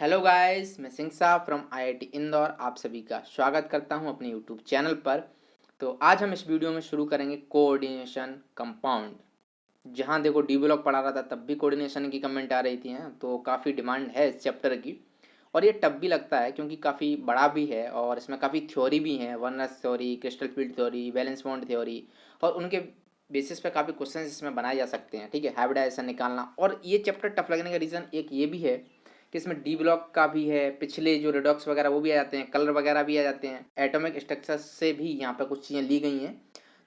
Hello guys, मैं सिंह साहब from IIT Indore आप सभी का स्वागत करता हूं अपने यूट्यूब चैनल पर। तो आज हम इस वीडियो में शुरू करेंगे कोऑर्डिनेशन कंपाउंड। जहां देखो डी ब्लॉक पढ़ा रहा था तब भी कोऑर्डिनेशन की कमेंट आ रही थी हैं, तो काफ़ी डिमांड है इस चैप्टर की। और ये टफ भी लगता है क्योंकि काफ़ी बड़ा भी है और इसमें काफ़ी थ्योरी भी है, oneness theory, crystal field theory, valence bond theory. और उनके बेसिस पे काफ़ी क्वेश्चन इसमें बनाए जा सकते हैं। ठीक है, हाइब्रिडाइजेशन निकालना। और ये चैप्टर टफ लगने का रीज़न एक ये भी है कि इसमें डी ब्लॉक का भी है, पिछले जो रिडॉक्स वगैरह वो भी आ जाते हैं, कलर वगैरह भी आ जाते हैं, एटॉमिक स्ट्रक्चर से भी यहाँ पे कुछ चीज़ें ली गई हैं।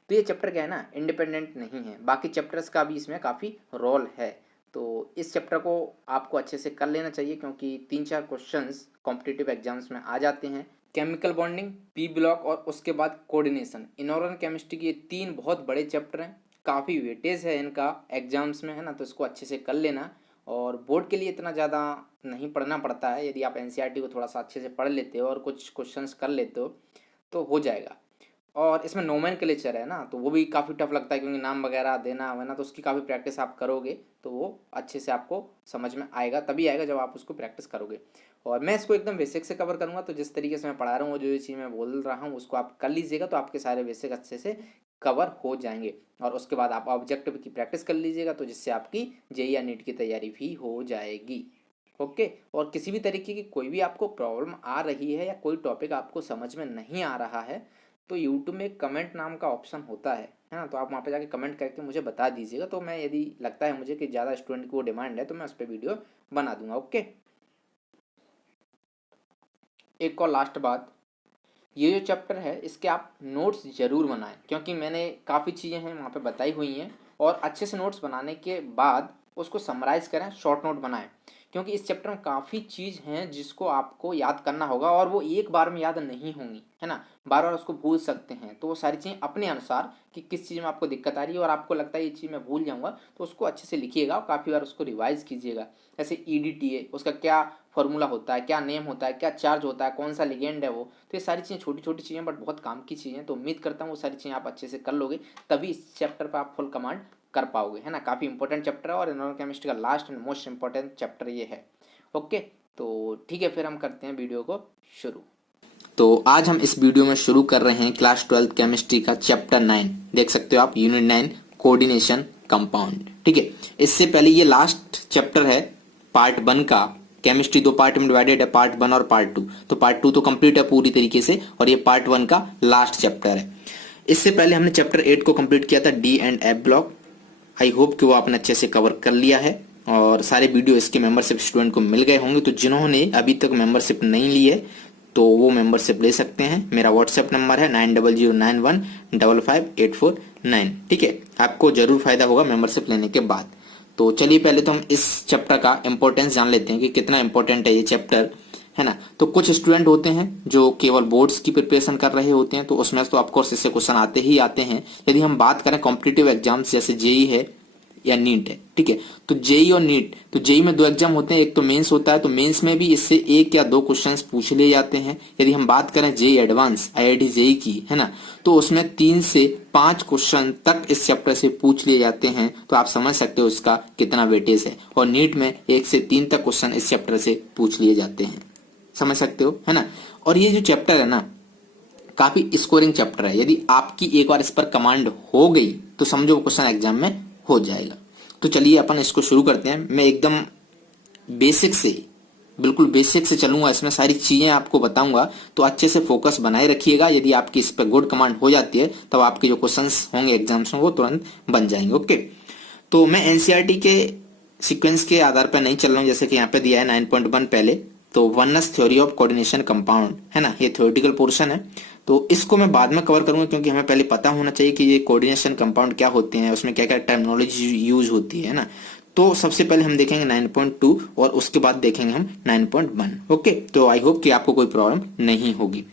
तो ये चैप्टर क्या है ना, इंडिपेंडेंट नहीं है, बाकी चैप्टर्स का भी इसमें काफ़ी रोल है। तो इस चैप्टर को आपको अच्छे से कर लेना चाहिए क्योंकि 3-4 क्वेश्चंस कॉम्पिटिटिव एग्जाम्स में आ जाते हैं। केमिकल बॉन्डिंग, पी ब्लॉक और उसके बाद कोऑर्डिनेशन, इनऑर्गेनिक केमिस्ट्री के ये 3 बहुत बड़े चैप्टर हैं। काफ़ी वेटेज है इनका एग्जाम्स में, है ना, तो इसको अच्छे से कर लेना। और बोर्ड के लिए इतना ज़्यादा नहीं पढ़ना पड़ता है, यदि आप एनसीईआरटी को थोड़ा सा अच्छे से पढ़ लेते हो और कुछ क्वेश्चंस कर लेते हो तो हो जाएगा। और इसमें नोमेनक्लेचर है ना, तो वो भी काफ़ी टफ लगता है क्योंकि नाम वगैरह देना है ना, तो उसकी काफ़ी प्रैक्टिस आप करोगे तो वो अच्छे से आपको समझ में आएगा, तभी आएगा जब आप उसको प्रैक्टिस करोगे। और मैं इसको एकदम बेसिक से कवर करूँगा, तो जिस तरीके से मैं पढ़ा रहा हूँ, जो चीज़ मैं बोल रहा हूँ उसको आप कर लीजिएगा तो आपके सारे बेसिक अच्छे से कवर हो जाएंगे। और उसके बाद आप ऑब्जेक्टिव की प्रैक्टिस कर लीजिएगा तो जिससे आपकी जेईई या नीट की तैयारी भी हो जाएगी। ओके। और किसी भी तरीके की कोई भी आपको प्रॉब्लम आ रही है या कोई टॉपिक आपको समझ में नहीं आ रहा है तो यूट्यूब में एक कमेंट नाम का ऑप्शन होता है ना, तो आप वहाँ पे जाके कमेंट करके मुझे बता दीजिएगा, तो मैं यदि लगता है मुझे कि ज़्यादा स्टूडेंट की वो डिमांड है तो मैं उस पर वीडियो बना दूंगा। ओके। एक और लास्ट बात, ये जो चैप्टर है इसके आप नोट्स ज़रूर बनाएं क्योंकि मैंने काफ़ी चीज़ें हैं वहाँ पे बताई हुई हैं। और अच्छे से नोट्स बनाने के बाद उसको समराइज़ करें, शॉर्ट नोट बनाएं क्योंकि इस चैप्टर में काफ़ी चीज़ हैं जिसको आपको याद करना होगा और वो एक बार में याद नहीं होंगी, है ना, बार बार उसको भूल सकते हैं। तो वो सारी चीज़ें अपने अनुसार कि किस चीज़ में आपको दिक्कत आ रही है और आपको लगता है ये चीज़ मैं भूल जाऊँगा तो उसको अच्छे से लिखिएगा और काफ़ी बार उसको रिवाइज़ कीजिएगा। जैसे EDTA उसका क्या फॉर्मूला होता है, क्या नेम होता है, क्या चार्ज होता है, कौन सा लिगेंड है वो, तो ये सारी चीज़ें छोटी छोटी चीज़ें बट बहुत काम की चीज़ें। तो उम्मीद करता हूँ वो सारी चीज़ें आप अच्छे से कर लोगे तभी इस चैप्टर पर आप फुल कमांड कर पाओगे, है ना। काफ़ी इंपॉर्टेंट चैप्टर है और इनऑर्गेनिक केमिस्ट्री का last and most important chapter ये है। ओके, तो ठीक है, फिर हम करते हैं वीडियो को शुरू। तो आज हम इस वीडियो में शुरू कर रहे हैं क्लास 12 केमिस्ट्री का चैप्टर 9। देख सकते हो आप, यूनिट 9 कोऑर्डिनेशन कंपाउंड। ठीक है, इससे पहले ये लास्ट चैप्टर है पार्ट 1 का। केमिस्ट्री 2 पार्ट में डिवाइडेड है, पार्ट 1 और पार्ट 2। तो पार्ट 2 तो कंप्लीट है पूरी तरीके से और ये पार्ट 1 का लास्ट चैप्टर है। इससे पहले हमने चैप्टर 8 को कंप्लीट किया था, D and F block. I hope कि वो आपने अच्छे से कवर कर लिया है और सारे वीडियो इसके मेंबरशिप स्टूडेंट को मिल गए होंगे। तो जिन्होंने अभी तक मेंबरशिप नहीं ली है तो वो मेंबरशिप ले सकते हैं। मेरा व्हाट्सएप नंबर है 9009155849। ठीक है, आपको जरूर फायदा होगा मेंबरशिप लेने के बाद। तो चलिए पहले तो हम इस चैप्टर का इंपॉर्टेंस जान लेते हैं कि कितना इंपॉर्टेंट है ये चैप्टर, है ना। तो कुछ स्टूडेंट होते हैं जो केवल बोर्ड्स की प्रिपरेशन कर रहे होते हैं तो उसमें तो ऑफकोर्स इससे क्वेश्चन आते ही आते हैं। यदि हम बात करें कॉम्पिटिटिव एग्जाम्स जैसे जेई है या नीट है, ठीक है, तो जेई और नीट, तो जेई में 2 एग्जाम होते हैं, एक तो मेंस होता है, तो मेंस में भी इससे 1 या 2 क्वेश्चंस पूछ लिए जाते हैं। यदि हम बात करें जेई एडवांस आईआईटी जेई की, है ना, तो उसमें 3 से 5 क्वेश्चन तक इस चैप्टर से पूछ लिए जाते हैं। तो आप समझ सकते हो इसका कितना वेटेज है। और नीट में 1 से 3 तक क्वेश्चन इस चैप्टर से पूछ लिए जाते हैं, समझ सकते हो, है ना। और ये जो चैप्टर है ना, काफी स्कोरिंग चैप्टर है। यदि आपकी एक बार इस पर कमांड हो गई तो समझो क्वेश्चन एग्जाम में हो जाएगा। तो चलिए अपन इसको शुरू करते हैं। मैं एकदम बेसिक से, बिल्कुल बेसिक से चलूंगा, इसमें सारी चीजें आपको बताऊंगा, तो अच्छे से फोकस बनाए रखिएगा। यदि आपकी इस पर गुड कमांड हो जाती है तब आपके जो क्वेश्चंस होंगे एग्जाम्स में वो तुरंत बन जाएंगे। ओके, तो मैं एनसीईआरटी के सीक्वेंस के आधार पर नहीं चल रहा हूँ, जैसे कि यहाँ पे दिया है 9.1 पहले, तो oneness theory of coordination compound, है ना, ये थ्योरेटिकल पोर्शन है। तो इसको मैं बाद में कवर करूंगा क्योंकि हमें पहले पता होना चाहिए कि ये कोऑर्डिनेशन कंपाउंड क्या होते हैं, उसमें क्या क्या टर्मिनोलॉजी यूज होती है ना। तो सबसे पहले हम देखेंगे 9.2 और उसके बाद देखेंगे हम 9.1। ओके, तो आई होप कि आपको कोई प्रॉब्लम नहीं होगी।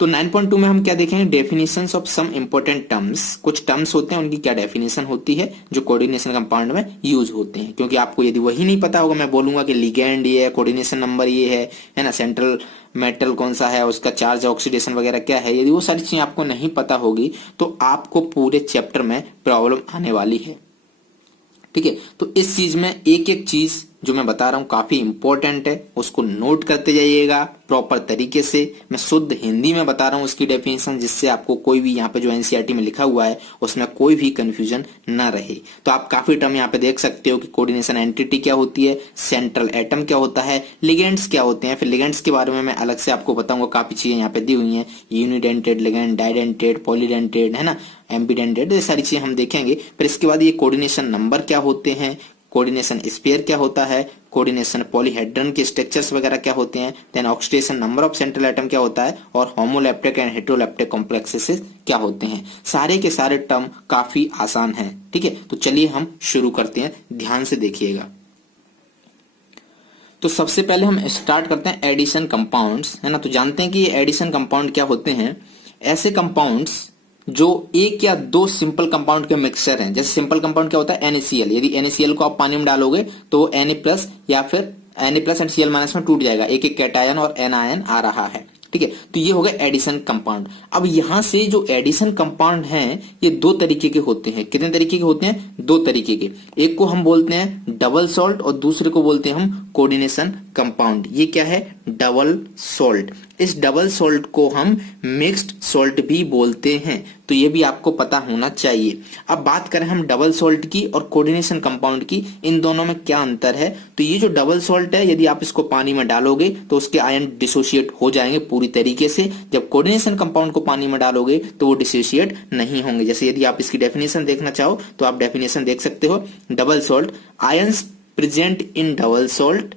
तो 9.2 में हम क्या देखेंगे, definitions of some important terms. कुछ टर्म्स होते हैं उनकी क्या डेफिनेशन होती है जो कोऑर्डिनेशन कंपाउंड में यूज होते हैं। क्योंकि आपको यदि वही नहीं पता होगा, मैं बोलूंगा कि लिगेंड ये है, कोऑर्डिनेशन नंबर ये है ना, सेंट्रल मेटल कौन सा है, उसका चार्ज ऑक्सीडेशन वगैरह क्या है, यदि वो सारी चीजें आपको नहीं पता होगी तो आपको पूरे चैप्टर में प्रॉब्लम आने वाली है। ठीक है, तो इस चीज में एक एक चीज जो मैं बता रहा हूँ काफी इंपॉर्टेंट है, उसको नोट करते जाइएगा प्रॉपर तरीके से। मैं शुद्ध हिंदी में बता रहा हूँ उसकी डेफिनेशन, जिससे आपको कोई भी यहाँ पे जो एनसीईआरटी में लिखा हुआ है उसमें कोई भी कंफ्यूजन ना रहे। तो आप काफी टर्म यहाँ पे देख सकते हो कि कोऑर्डिनेशन एंटिटी क्या होती है, सेंट्रल एटम क्या होता है, लिगेंड्स क्या होते हैं। फिर लिगेंड्स के बारे में मैं अलग से आपको बताऊंगा, काफी चीजें यहाँ पे दी हुई हैं, यूनिडेंटेड लिगेंड, डाइडेंटेड, पॉलीडेंटेड, है ना, एम्बीडेंटेड, ये सारी चीजें हम देखेंगे। फिर इसके बाद ये कोऑर्डिनेशन नंबर क्या होते हैं, कोऑर्डिनेशन स्पेयर क्या होता है, कोऑर्डिनेशन पॉलीहेड्रन के स्ट्रक्चर्स वगैरह क्या होते हैं, then oxidation number of central atom क्या होता है, और होमोलैप्टिक एंड हेटेरोलैप्टिक कॉम्प्लेक्सेस क्या होते हैं। सारे के सारे टर्म काफी आसान हैं, ठीक है। तो चलिए हम शुरू करते हैं, ध्यान से देखिएगा। तो सबसे पहले हम स्टार्ट करते हैं एडिशन कंपाउंड्स, है ना। तो जानते हैं कि ये एडिशन कंपाउंड क्या होते हैं, ऐसे कंपाउंड्स जो एक या दो सिंपल कंपाउंड के मिक्सचर हैं। जैसे सिंपल कंपाउंड क्या होता है, NaCl, यदि NaCl को आप पानी में डालोगे तो Na+ या फिर Na+ एंड Cl- में टूट जाएगा, एक एक कैटायन और एनायन आ रहा है, ठीक है। तो ये हो गया एडिशन कंपाउंड। अब यहां से जो एडिशन कंपाउंड हैं ये दो तरीके के होते हैं। कितने तरीके के होते हैं, दो तरीके के। एक को हम बोलते हैं डबल सॉल्ट और दूसरे को बोलते हैं हम कोऑर्डिनेशन कंपाउंड। ये क्या है, डबल सॉल्ट। इस डबल सॉल्ट को हम मिक्स्ड सॉल्ट भी बोलते हैं, तो ये भी आपको पता होना चाहिए। अब बात करें हम डबल सॉल्ट की और कोऑर्डिनेशन कंपाउंड की, इन दोनों में क्या अंतर है। तो ये जो डबल सॉल्ट है, यदि आप इसको पानी में डालोगे तो उसके आयन डिसोशिएट हो जाएंगे पूरी तरीके से। जब कोऑर्डिनेशन कंपाउंड को पानी में डालोगे तो वो डिसोशिएट नहीं होंगे। जैसे यदि आप इसकी डेफिनेशन देखना चाहो तो आप डेफिनेशन देख सकते हो, double salt, ions present in double salt,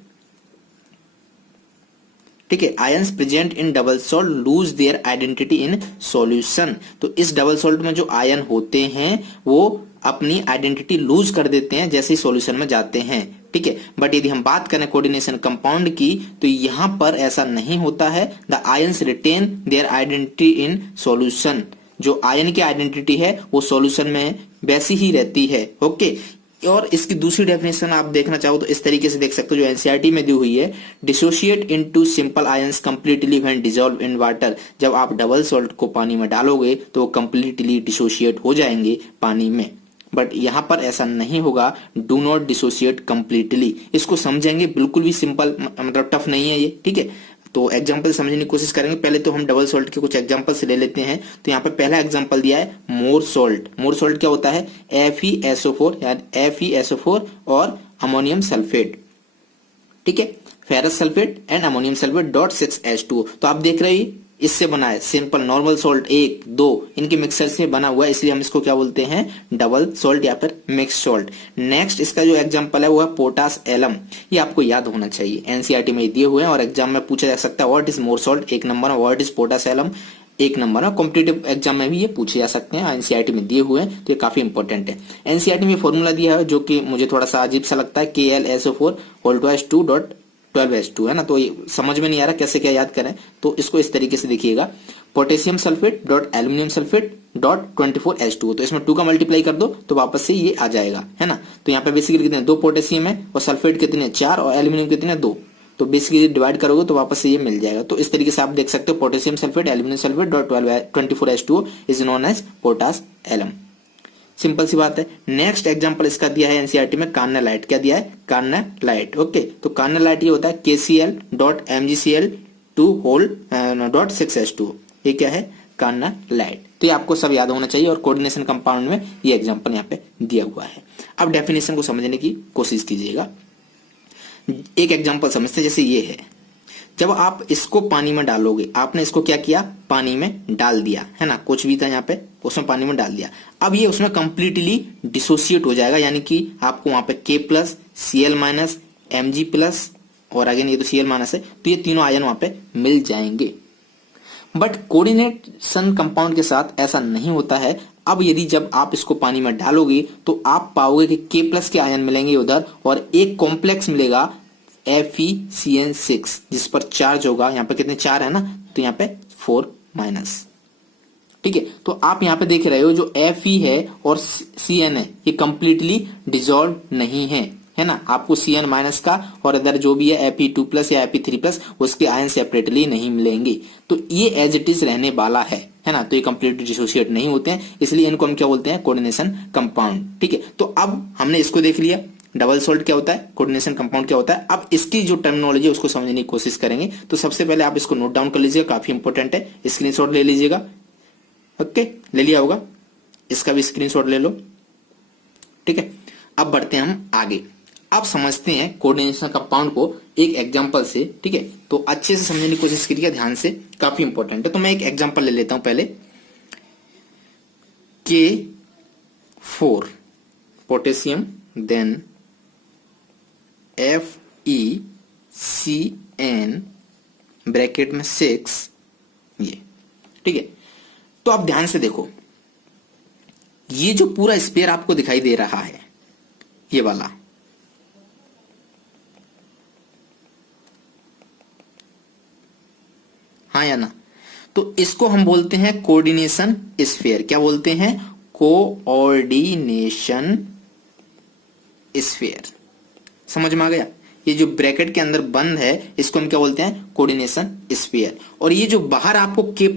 ठीक है, ions present in double salt lose their identity in solution. तो इस डबल सॉल्ट में जो आयन होते हैं वो अपनी आइडेंटिटी लूज कर देते हैं जैसे ही सॉल्यूशन में जाते हैं, ठीक है। बट यदि हम बात करें कोऑर्डिनेशन कंपाउंड की तो यहां पर ऐसा नहीं होता है। The ions retain their identity in solution, जो आयन की आइडेंटिटी है वो सॉल्यूशन में वैसी ही रहती है, ओके। और इसकी दूसरी डेफिनेशन आप देखना चाहो तो इस तरीके से देख सकते हो, जो एनसीईआरटी में दी हुई है, dissociate into simple ions completely when dissolve in water. जब आप डबल सॉल्ट को पानी में डालोगे तो वो कंप्लीटली डिसोशिएट हो जाएंगे पानी में। बट यहां पर ऐसा नहीं होगा, डू नॉट डिसोशिएट कंप्लीटली। इसको समझेंगे, बिल्कुल भी सिंपल मतलब टफ नहीं है ये, ठीक है। तो एग्जांपल समझने की कोशिश करेंगे। पहले तो हम डबल सॉल्ट के कुछ एग्जांपल्स ले लेते हैं। तो यहाँ पे पहला एग्जांपल दिया है मोर सॉल्ट। मोर सॉल्ट क्या होता है, FeSO4 यानी FeSO4 और अमोनियम सल्फेट, ठीक है, ferrous sulphate and ammonium sulphate .6H2O। तो आप देख रहे हैं इससे बना है, सिंपल नॉर्मल सॉल्ट 1 2 इनके मिक्सर से बना हुआ है, इसलिए हम इसको क्या बोलते हैं, डबल सॉल्ट या फिर मिक्स सॉल्ट। नेक्स्ट इसका जो एग्जांपल है वो है पोटास एलम। ये आपको याद होना चाहिए, एनसीईआरटी में दिए हुए हैं और एग्जाम में पूछा जा सकता है। व्हाट इज मोर सॉल्ट एक नंबर में, व्हाट इज पोटास एलम एक नंबर है। कॉम्पिटेटिव एग्जाम में भी ये पूछे जा सकते हैं, एनसीईआरटी में दिए हुए हैं, तो ये काफी इंपॉर्टेंट है। एनसीईआरटी में फॉर्मूला दिया है जो कि मुझे थोड़ा सा अजीब सा लगता है, KlSO4 12H2 है ना। तो ये समझ में नहीं आ रहा कैसे क्या याद करें, तो इसको इस तरीके से देखिएगा, potassium sulphate dot aluminium sulphate dot 24H2O। तो इसमें 2 का मल्टीप्लाई कर दो तो वापस से ये आ जाएगा, है ना। तो यहाँ पे बेसिकली कितने 2 पोटेशियम है और सल्फेट कितने 4 और एल्यूमिनियम कितने 2। तो बेसिकली डिवाइड करोगे तो वापस से ये मिल जाएगा। तो इस तरीके से आप देख सकते हो, potassium sulphate aluminium sulphate dot 24H2O is known as potash alum. Simple सी बात है। नेक्स्ट एग्जांपल इसका दिया है एनसीईआरटी में, कार्नालाइट। क्या दिया है, कार्नालाइट, ओके। तो कार्नालाइट ये होता है KCl.MgCl2 ये क्या है, कार्नालाइट। तो ये आपको सब याद होना चाहिए और कोऑर्डिनेशन कंपाउंड में ये एग्जांपल यहाँ पे दिया हुआ है। अब डेफिनेशन को समझने की कोशिश कीजिएगा। एक एग्जांपल समझते हैं, जैसे ये है, जब आप इसको पानी में डालोगे, आपने इसको क्या किया, पानी में डाल दिया, है ना, कुछ भी था यहाँ पे उसमें पानी में डाल दिया। अब ये उसमें कंप्लीटली डिसोशिएट हो जाएगा, यानी कि आपको वहां पे K+, Cl-, Mg+ और अगेन ये तो Cl- है, तो ये तीनों आयन वहां पे मिल जाएंगे। बट कोऑर्डिनेशन कंपाउंड के साथ ऐसा नहीं होता है। अब यदि जब आप इसको पानी में डालोगे तो आप पाओगे कि K+ के आयन मिलेंगे उधर और एक कॉम्प्लेक्स मिलेगा FeCN6 जिस पर चार्ज होगा, यहाँ पे कितने 4 है ना, तो यहाँ पे 4-, ठीक है। तो आप यहाँ पे देख रहे हो जो Fe है और Cn है ये कंप्लीटली डिसॉल्व नहीं है, है ना। आपको Cn- का और अदर जो भी है Fe2+ या Fe3+ उसके आयन सेपरेटली नहीं मिलेंगे। तो ये एज इट इज रहने वाला है ना। तो ये कंप्लीटली डिसोशिएट नहीं होते हैं, इसलिए इनको हम क्या बोलते हैं, कोऑर्डिनेशन कंपाउंड, ठीक है। तो अब हमने इसको देख लिया। डबल सॉल्ट क्या होता है, कोऑर्डिनेशन कंपाउंड क्या होता है। अब इसकी जो टर्मिनोलॉजी है उसको समझने की कोशिश करेंगे। तो सबसे पहले आप इसको नोट डाउन कर लीजिएगा, काफी इंपॉर्टेंट है, स्क्रीनशॉट ले लीजिएगा। ओके, ले लिया होगा, इसका भी स्क्रीनशॉट ले लो। ठीक है, अब बढ़ते हैं हम आगे। अब समझते हैं कोऑर्डिनेशन कंपाउंड को एक एग्जांपल से। ठीक है, तो अच्छे से समझने की कोशिश करिएगा ध्यान से, काफी इंपॉर्टेंट है। तो मैं एक एग्जांपल ले लेता हूं पहले। K4 potassium, then FeCN bracket में 6 ये। ठीक है, तो आप ध्यान से देखो, ये जो पूरा स्पेयर आपको दिखाई दे रहा है, ये वाला, हाँ या ना, तो इसको हम बोलते हैं कोऑर्डिनेशन स्फीयर। क्या बोलते हैं, कोऑर्डिनेशन स्फीयर। समझ में आ गया। ये जो ब्रैकेट के अंदर बंद है इसको हम क्या बोलते हैं, कोऑर्डिनेशन स्फीयर। और ये जो बाहर आपको K+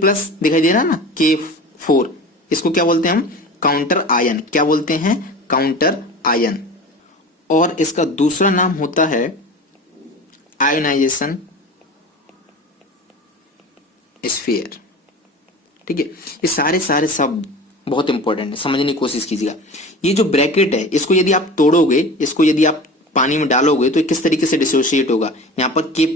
दिखाई दे रहा है ना, K4, इसको क्या बोलते हैं हम, काउंटर आयन। क्या बोलते हैं, काउंटर आयन। और इसका दूसरा नाम होता है आयोनाइजेशन स्फीयर। ठीक है, ये सारे शब्द बहुत इंपॉर्टेंट है, समझने की कोशिश कीजिएगा। ये जो ब्रैकेट है इसको यदि आप तोड़ोगे, इसको यदि आप पानी में डालोगे तो किस तरीके से डिसोशिएट होगा, यहाँ पर K+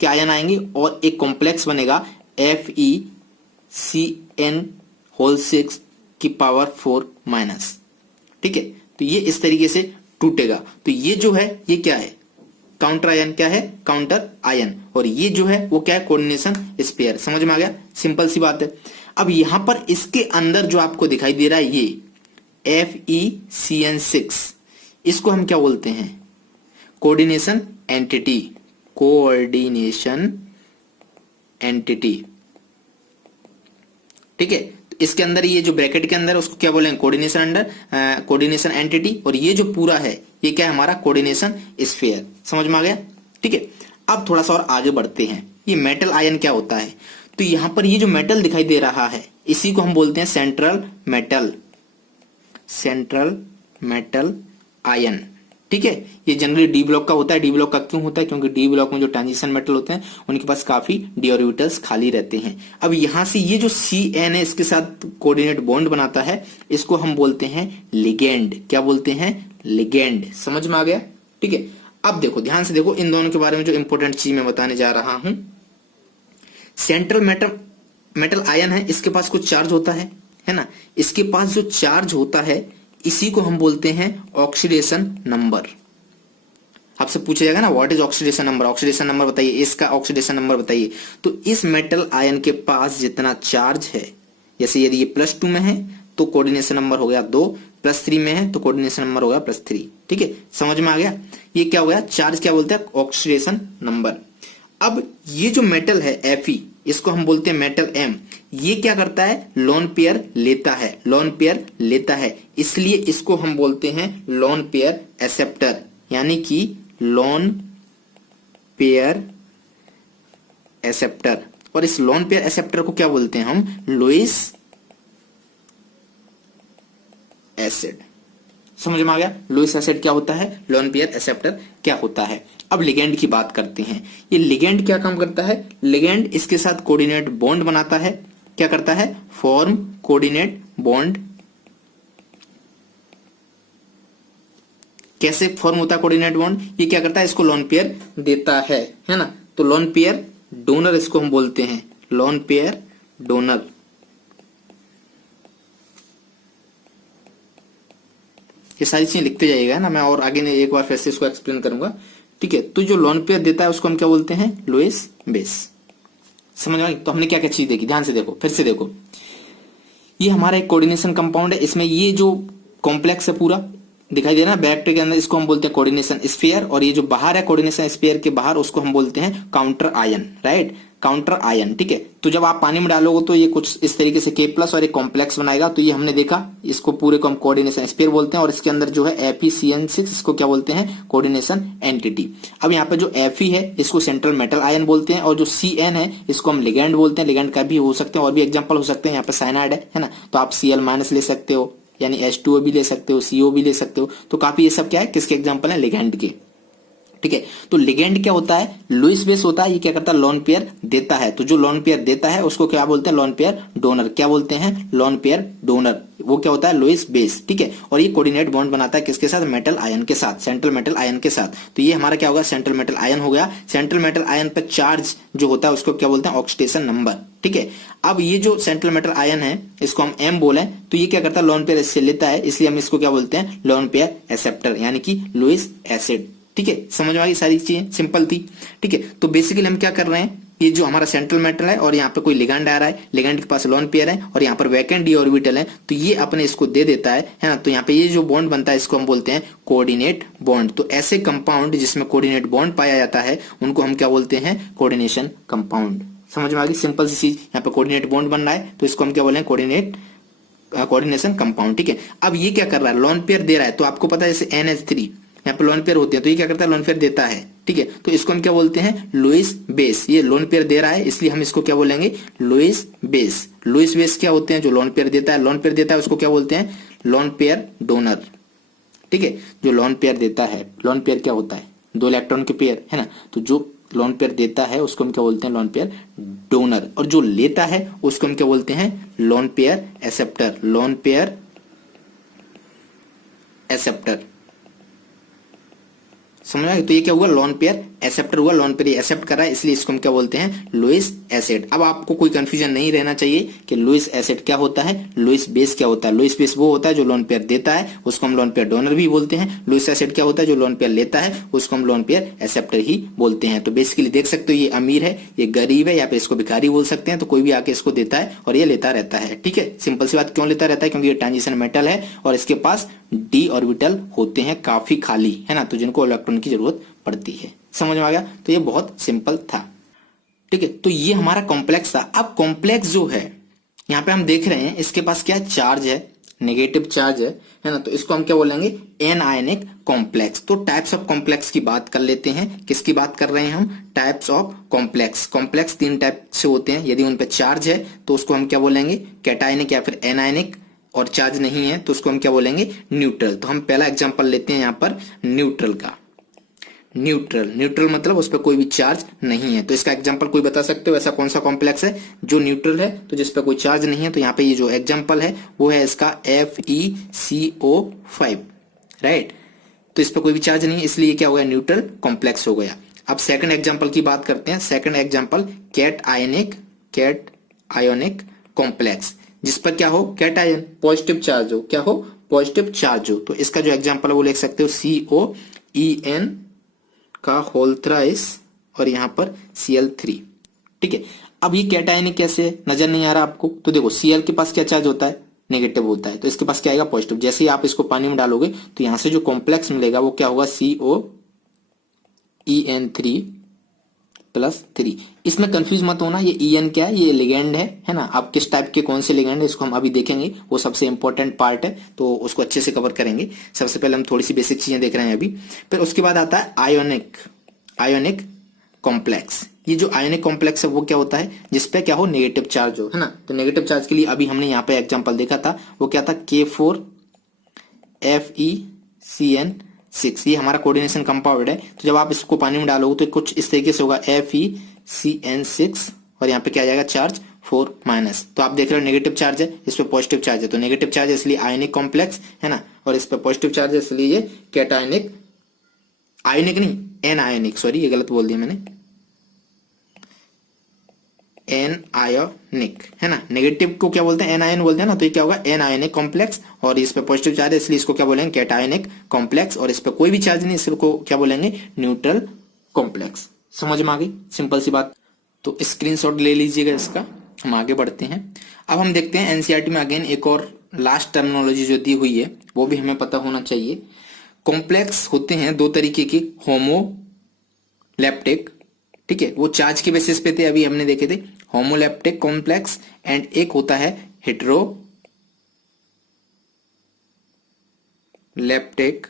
के आयन आएंगे और एक कॉम्प्लेक्स बनेगा FeCN6 की पावर 4-। ठीक है, तो ये इस तरीके से टूटेगा। तो ये जो है ये क्या है, काउंटर आयन। क्या है, काउंटर आयन। और ये जो है वो क्या है, कोऑर्डिनेशन स्फीयर। समझ में आ गया, सिंपल सी बात है। अब यहां पर इसके अंदर जो आपको दिखाई दे रहा है ये FeCN6, इसको हम क्या बोलते हैं, कोऑर्डिनेशन एंटिटी। Coordination entity. ठीक है, इसके अंदर ये जो ब्रैकेट के अंदर उसको क्या बोलेंगे, कोऑर्डिनेशन एंटिटी। और ये जो पूरा है ये क्या है, हमारा कोऑर्डिनेशन स्फीयर। समझ में आ गया। ठीक है, अब थोड़ा सा और आगे बढ़ते हैं। ये मेटल आयन क्या होता है, तो यहां पर ये जो मेटल दिखाई दे रहा है इसी को हम बोलते हैं central metal. Central metal ion. ठीक है, ये जनरली डी ब्लॉक का होता है। डी ब्लॉक का क्यों होता है, क्योंकि डी ब्लॉक में जो ट्रांजिशन मेटल होते हैं उनके पास काफी डी ऑर्बिटल्स खाली रहते हैं। अब यहां से ये जो CN है इसके साथ कोऑर्डिनेट बॉन्ड बनाता है, इसको हम बोलते हैं लिगेंड। क्या बोलते हैं, लिगेंड। समझ में आ गया। ठीक है, अब देखो ध्यान से देखो, इन दोनों के बारे में जो इंपॉर्टेंट चीज मैं बताने जा रहा हूं। सेंट्रल मेटल आयन है, इसके पास कुछ चार्ज होता है ना, इसके पास जो चार्ज होता है इसी को हम बोलते हैं ऑक्सीडेशन नंबर। आपसे पूछा जाएगा ना, what is oxidation number, oxidation number बताइए, इसका ऑक्सीडेशन नंबर बताइए। तो इस मेटल आयन के पास जितना चार्ज है, जैसे यदि ये +2 में है तो कोऑर्डिनेशन नंबर हो गया 2, +3 में है तो कोऑर्डिनेशन नंबर हो गया +3। ठीक है, समझ में आ गया। ये क्या हो गया, चार्ज क्या बोलते हैं, ऑक्सीडेशन नंबर। अब ये जो मेटल है Fe, इसको हम बोलते हैं मेटल M। ये क्या करता है, लोन पेयर लेता है, लोन पेयर लेता है, इसलिए इसको हम बोलते हैं लोन पेयर एक्सेप्टर, यानी कि लोन पेयर एक्सेप्टर। और इस लोन पेयर एक्सेप्टर को क्या बोलते हैं हम, लुईस एसिड। समझ में आ गया, लुईस एसिड क्या होता है, लोन पेयर एक्सेप्टर क्या होता है। अब लिगेंड की बात करते हैं। ये लिगेंड क्या काम करता है, लिगेंड इसके साथ कोऑर्डिनेट बॉन्ड बनाता है। क्या करता है, फॉर्म कोऑर्डिनेट बॉन्ड। कैसे फॉर्म होता है कोऑर्डिनेट बॉन्ड, ये क्या करता है, इसको लोन पेयर देता है ना। तो लोन पेयर डोनर इसको हम बोलते हैं, लोन पेयर डोनर। ये सारी चीजें लिखते जाइएगा ना, मैं और आगे एक बार फिर से इसको एक्सप्लेन करूंगा। ठीक है, तो जो लोन पेयर देता है उसको हम क्या बोलते हैं, लुईस बेस। समझ में आ गई। तो हमने क्या क्या चीज देखी, ध्यान से देखो, फिर से देखो। ये हमारा एक कोऑर्डिनेशन कंपाउंड है, इसमें ये जो कॉम्प्लेक्स है पूरा दिखाई दे रहा है बैक्टीरिया के अंदर, इसको हम बोलते हैं कोऑर्डिनेशन स्फीयर। और ये जो बाहर है कोऑर्डिनेशन स्फीयर के बाहर, उसको हम बोलते हैं counter ion, right, counter ion. ठीक है, तो जब आप पानी में डालोगे तो ये कुछ इस तरीके से K+ और एक कॉम्प्लेक्स बनाएगा। तो ये हमने देखा, इसको पूरे को हम कोऑर्डिनेशन स्फीयर बोलते हैं। और इसके अंदर जो है FeCN6, इसको क्या बोलते हैं, कोऑर्डिनेशन एंटिटी। अब यहाँ पे जो Fe है इसको सेंट्रल मेटल आयन बोलते हैं, और जो CN है इसको हम लिगेंड बोलते हैं। लिगेंड का भी हो सकते हैं, और भी एग्जाम्पल हो सकते हैं। यहाँ पे साइनाइड है ना, तो आप Cl- ले सकते हो, यानी H2O भी ले सकते हो, CO भी ले सकते हो। तो काफी ये सब क्या है, किसके एग्जाम्पल है, लिगेंड के। ठीक है, तो लिगेंड क्या होता है, लुईस बेस होता है। ये क्या करता है, लोन पेयर देता है। तो जो लोन पेयर देता है उसको क्या बोलते हैं, लोन पेयर डोनर। क्या बोलते हैं, लोन पेयर डोनर। वो क्या होता है, लुईस बेस। ठीक है, और ये कोऑर्डिनेट बॉन्ड बनाता है किसके साथ, मेटल आयन के साथ, सेंट्रल मेटल आयन के साथ। तो ये हमारा क्या होगा, सेंट्रल मेटल आयन हो गया। सेंट्रल मेटल आयन पर चार्ज जो होता है उसको क्या बोलते हैं, ऑक्सीडेशन नंबर। ठीक है, अब ये जो सेंट्रल मेटल आयन है इसको हम M बोले, तो ये क्या करता है, लोन पेयर इससे लेता है, इसलिए हम इसको क्या बोलते हैं, लोन पेयर एक्सेप्टर, यानी कि लुईस एसिड। ठीक है, समझ में आ गई सारी चीजें, सिंपल थी। ठीक है, तो बेसिकली हम क्या कर रहे हैं, ये जो हमारा सेंट्रल मेटल है और यहाँ पे कोई लिगेंड आ रहा है, लिगेंड के पास लोन पेयर है और यहाँ पर वैकेंट डी ऑर्बिटल है, तो ये अपने इसको दे देता है ना। तो यहाँ पे ये जो बॉन्ड बनता है इसको हम बोलते हैं कोऑर्डिनेट बॉन्ड। तो ऐसे कंपाउंड जिसमें कोऑर्डिनेट बॉन्ड पाया जाता है उनको हम क्या बोलते हैं, कोऑर्डिनेशन कंपाउंड। समझ में आ गई, सिंपल सी चीज। यहाँ पे कोऑर्डिनेट बॉन्ड बन रहा है तो इसको हम क्या बोले, कोऑर्डिनेशन कंपाउंड। ठीक है, अब ये क्या कर रहा है, लोन पेयर दे रहा है। तो आपको पता है जैसे NH3 यहाँ पे लोन पेयर होते हैं, तो ये क्या करता है, लोन पेयर देता है। ठीक है, तो इसको हम क्या बोलते हैं, लुईस बेस। ये लोन पेयर दे रहा है इसलिए हम इसको क्या बोलेंगे, लुईस बेस। लुईस बेस क्या होते हैं, जो लोन पेयर देता है। लोन पेयर देता है उसको क्या बोलते हैं, लोन पेयर डोनर। ठीक है, जो लोन पेयर देता है, लोन पेयर क्या होता है, 2 इलेक्ट्रॉन के पेयर है ना। तो जो लोन पेयर देता है उसको हम क्या बोलते हैं, लोन पेयर डोनर। और जो लेता है उसको हम क्या बोलते हैं, lone pair acceptor. Lone pair acceptor, समझ में? तो ये क्या हुआ, लोन पेयर एक्सेप्टर हुआ। लोन पेयर एक्सेप्ट कर रहा है इसलिए इसको हम क्या बोलते हैं, लुईस एसिड। अब आपको कोई कंफ्यूजन नहीं रहना चाहिए कि लुईस एसिड क्या होता है, लुईस बेस क्या होता है। लुईस बेस वो होता है जो लोन पेयर देता है, उसको हम लोन पेयर डोनर भी बोलते हैं। लुईस एसिड क्या होता है, जो लोन पेयर लेता है, उसको हम लोन पेयर एक्सेप्टर ही बोलते हैं। तो बेसिकली देख सकते हो ये अमीर है, ये गरीब है, या फिर इसको भिखारी बोल सकते हैं। तो कोई भी आके इसको देता है और ये लेता रहता है। ठीक है, सिंपल सी बात। क्यों लेता रहता है, क्योंकि ये ट्रांजिशन मेटल है और इसके पास डी ऑर्बिटल होते हैं काफी खाली, है ना, तो जिनको इलेक्ट्रॉन की जरूरत पड़ती है। समझ में आ गया, तो ये बहुत सिंपल था। ठीक है, तो ये हमारा कॉम्प्लेक्स था। अब कॉम्प्लेक्स जो है यहाँ पे हम देख रहे हैं, इसके पास क्या चार्ज है, नेगेटिव चार्ज है ना। तो इसको हम क्या बोलेंगे, एन आयनिक कॉम्प्लेक्स। तो टाइप्स ऑफ कॉम्प्लेक्स की बात कर लेते हैं। किसकी बात कर रहे हैं हम, types of complex. Complex 3 type से होते हैं। यदि उन पे चार्ज है तो उसको हम क्या बोलेंगे, कैटायनिक या फिर एनायनिक, और चार्ज नहीं है तो उसको हम क्या बोलेंगे, न्यूट्रल। तो हम पहला एग्जांपल लेते हैं यहाँ पर न्यूट्रल का। न्यूट्रल, न्यूट्रल मतलब उस पर कोई भी चार्ज नहीं है। तो इसका एग्जांपल कोई बता सकते हो, ऐसा कौन सा कॉम्प्लेक्स है जो न्यूट्रल है, तो जिस पर कोई चार्ज नहीं है। तो यहाँ पे ये जो एग्जांपल है वो है इसका FeCO5, राइट। तो इस पर कोई भी चार्ज नहीं है इसलिए क्या हो गया, न्यूट्रल कॉम्प्लेक्स हो गया। अब सेकंड एग्जांपल की बात करते हैं। Second example cationic complex, जिस पर क्या हो, कैट आयन, पॉजिटिव चार्ज हो। क्या हो, पॉजिटिव चार्ज हो। तो इसका जो एग्जांपल है वो लिख सकते हो COEN का होल थ्राइस और यहाँ पर Cl3। ठीक है, अब ये कैटायनिक कैसे है, नजर नहीं आ रहा आपको। तो देखो Cl के पास क्या चार्ज होता है, नेगेटिव होता है, तो इसके पास क्या आएगा, पॉजिटिव। जैसे ही आप इसको पानी में डालोगे तो यहां से जो कॉम्प्लेक्स मिलेगा वो क्या होगा, COEN3+3। इसमें कंफ्यूज मत होना, ये EN क्या है, ये लिगेंड है ना। आप किस टाइप के कौन से लिगेंड है इसको हम अभी देखेंगे, वो सबसे इंपॉर्टेंट पार्ट है, तो उसको अच्छे से कवर करेंगे। सबसे पहले हम थोड़ी सी बेसिक चीजें देख रहे हैं अभी, फिर उसके बाद आता है आयोनिक कॉम्प्लेक्स। ये जो आयोनिक कॉम्प्लेक्स है वो क्या होता है, जिसपे क्या हो, नेगेटिव चार्ज हो, है ना। तो नेगेटिव चार्ज के लिए अभी हमने यहाँ पे एग्जांपल देखा था, वो क्या था, K4FeCN6। ये हमारा कोऑर्डिनेशन कंपाउंड है। तो जब आप इसको पानी में डालोगे तो कुछ इस तरीके से होगा, FeCN6 और यहाँ पे क्या आ जाएगा, चार्ज 4-। तो आप देख रहे हो नेगेटिव चार्ज है, इस पे पॉजिटिव चार्ज है। तो नेगेटिव चार्ज है इसलिए आयोनिक कॉम्प्लेक्स, है ना, और इस पे पॉजिटिव चार्ज है इसलिए ये कैटायनिक, आयोनिक नहीं, एन आयोनिक, सॉरी ये गलत बोल दिया मैंने, एन आयोनिक, है ना। नेगेटिव को क्या बोलते हैं, एन आयन बोलते हैं ना। तो ये क्या होगा, एन आयोनिक कॉम्प्लेक्स, और इस पे पॉजिटिव चार्ज है इसलिए इसको क्या बोलेंगे, कैटायनिक कॉम्प्लेक्स, और इस पे कोई भी चार्ज नहीं इसको क्या बोलेंगे, न्यूट्रल कॉम्प्लेक्स। समझ में आ गई, सिंपल सी बात। तो स्क्रीनशॉट ले लीजिएगा इसका, हम आगे बढ़ते हैं। अब हम देखते हैं एनसीईआरटी में अगेन एक और लास्ट टर्मिनोलॉजी जो दी हुई है वो भी हमें पता होना चाहिए। कॉम्प्लेक्स होते हैं 2 तरीके के, होमोलैप्टिक, ठीक है, वो चार्ज के बेसिस पे थे, अभी हमने देखे थे, होमोलैप्टिक कॉम्प्लेक्स, एंड एक होता है हेटेरोलैप्टिक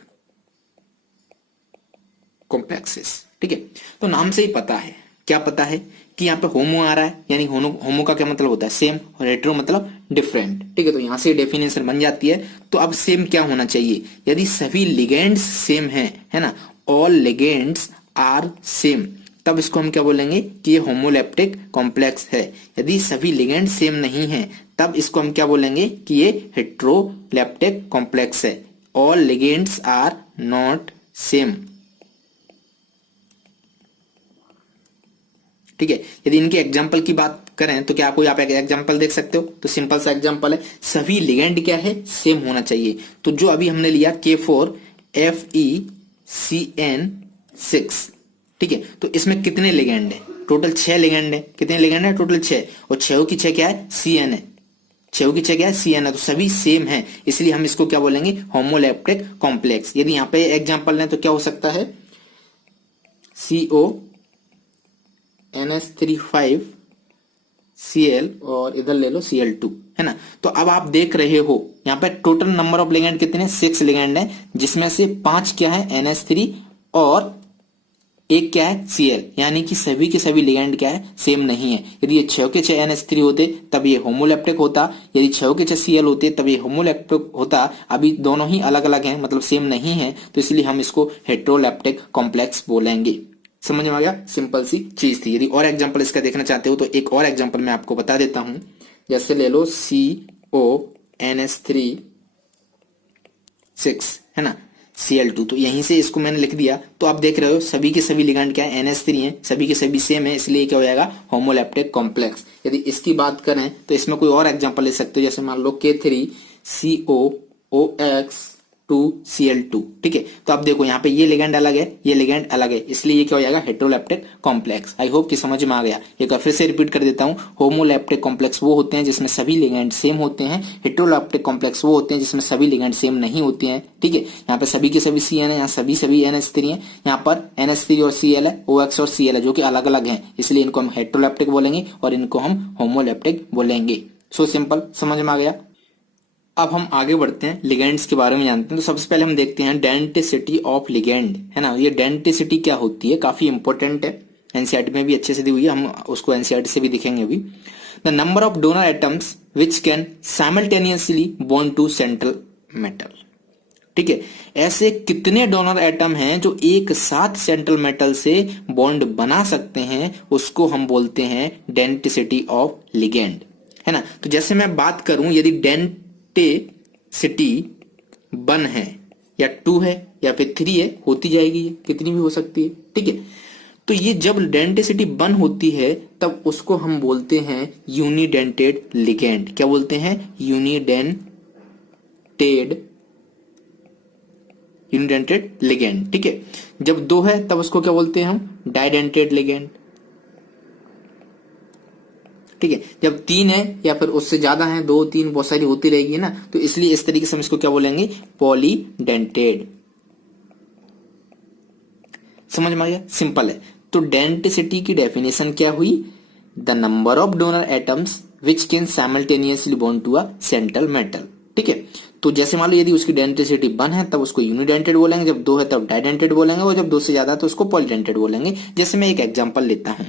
कॉम्प्लेक्सेस। ठीक है, तो नाम से ही पता है, क्या पता है कि यहाँ पे होमो आ रहा है, यानी होमो का क्या मतलब होता है, सेम, और हेटेरो मतलब डिफरेंट। ठीक है, तो यहां से डेफिनेशन बन जाती है। तो अब सेम क्या होना चाहिए, यदि सभी लिगेंड्स सेम है ना, ऑल लिगेंड्स आर सेम, तब इसको हम क्या बोलेंगे कि ये होमोलैप्टिक कॉम्प्लेक्स है। यदि सभी लिगेंड सेम नहीं है तब इसको हम क्या बोलेंगे कि ये हेट्रोलैप्टिक कॉम्प्लेक्स है। All ligands are not same. ठीक है, यदि इनके एग्जाम्पल की बात करें तो क्या कोई आप एक एग्जाम्पल देख सकते हो, तो सिंपल सा एग्जाम्पल है, सभी लिगेंड क्या है, सेम होना चाहिए। तो जो अभी हमने लिया K4FeCN6, ठीक है, तो इसमें कितने लिगेंड है, टोटल 6 लिगेंड है। कितने लिगेंड है, टोटल 6, और 6 की 6 क्या है, CN है। 6 की 6 क्या है, CN है, तो सभी सेम है, इसलिए हम इसको क्या बोलेंगे, होमोलैप्टिक कॉम्प्लेक्स। यदि यहाँ पे एग्जाम्पल लें तो क्या हो सकता है, CONS35Cl और इधर ले लो Cl2, है ना। तो अब आप देख रहे हो यहाँ पे टोटल नंबर ऑफ लिगेंड कितने, 6 लिगेंड है, जिसमें से 5 क्या है, NH3 और एक क्या है, Cl, यानी कि सभी के सभी लिगेंड क्या है, सेम नहीं है। यदि ये 6 के 6 NH3 होते तब ये होमोलैप्टिक होता, यदि 6 के 6 Cl होते तब ये होमोलैप्टिक होता। अभी दोनों ही अलग अलग हैं, मतलब सेम नहीं है, तो इसलिए हम इसको हेट्रोलैप्टिक कॉम्प्लेक्स बोलेंगे। समझ में आ गया, सिंपल सी चीज थी। यदि और एग्जांपल इसका देखना चाहते हो तो एक और एग्जांपल मैं आपको बता देता हूं, जैसे ले लो CONS36, है ना, Cl2, तो यहीं से इसको मैंने लिख दिया। तो आप देख रहे हो सभी के सभी लिगेंड क्या है, NH3 है, सभी के सभी सेम है, इसलिए क्या हो जाएगा, होमोलैप्टिक कॉम्प्लेक्स। यदि इसकी बात करें तो इसमें कोई और एग्जांपल ले सकते हो, जैसे मान लो K3COOX2Cl2, ठीक है। तो आप देखो यहाँ पे ये लिगेंड अलग है, ये लिगेंड अलग है, इसलिए ये क्या हो जाएगा, हेट्रोलैप्टिक कॉम्प्लेक्स। आई होप कि समझ में आ गया। एक बार फिर से रिपीट कर देता हूँ, होमोलैप्टिक कॉम्प्लेक्स वो होते हैं जिसमें सभी लिगेंड सेम होते हैं, हेट्रोलैप्टिक कॉम्प्लेक्स वो होते हैं जिसमें सभी लिगेंड सेम नहीं होते हैं। ठीक है, यहाँ पे सभी के सभी CN है, यहाँ सभी सभी NH3 है, यहाँ पर NH3 और Cl है, OX और Cl है, जो कि अलग अलग हैं, इसलिए इनको हम हेट्रोलैप्टिक बोलेंगे और इनको हम होमोलैप्टिक बोलेंगे। सो सिंपल, समझ में आ गया। अब हम आगे बढ़ते हैं, लिगेंड्स के बारे में जानते हैं। तो सबसे पहले हम देखते हैं डेंटिसिटी ऑफ लिगेंड, है ना। ये डेंटिसिटी क्या होती है, काफी इंपॉर्टेंट है, एनसीईआरटी में भी अच्छे से दी हुई है, हम उसको एनसीईआरटी से भी दिखेंगे अभी। The number of donor atoms which can simultaneously bond to central metal, ठीक है, ऐसे कितने डोनर एटम हैं जो एक साथ सेंट्रल मेटल से बॉन्ड बना सकते हैं, उसको हम बोलते हैं डेंटिसिटी ऑफ लिगेंड, है ना। तो जैसे मैं बात करूं, यदि डेंटिसिटी 1 है या 2 है या फिर 3 है, होती जाएगी, कितनी भी हो सकती है, ठीक है। तो ये जब डेंटिसिटी 1 होती है तब उसको हम बोलते हैं यूनिडेंटेड लिगेंड। क्या बोलते हैं, यूनिडेंटेड लिगेंड, ठीक है। जब 2 है तब उसको क्या बोलते हैं हम, डाइडेंटेड लिगेंड, ठीक है। जब 3 है या फिर उससे ज्यादा है, 2 3 बहुत सारी होती रहेगी ना, तो इसलिए इस तरीके से हम इसको क्या बोलेंगे, पॉलीडेंटेड। समझ में आ गया, सिंपल है। तो डेंटिसिटी की डेफिनेशन क्या हुई, the number of donor atoms which can simultaneously bond to a central metal, ठीक है। तो जैसे मान लो यदि उसकी डेंटिसिटी 1 है तब उसको यूनिडेंटेड बोलेंगे, जब 2 है तब डाइडेंटेड बोलेंगे, और जब 2 से ज्यादा है तो उसको पॉलीडेंटेड बोलेंगे। जैसे मैं एक एग्जांपल लेता हूं,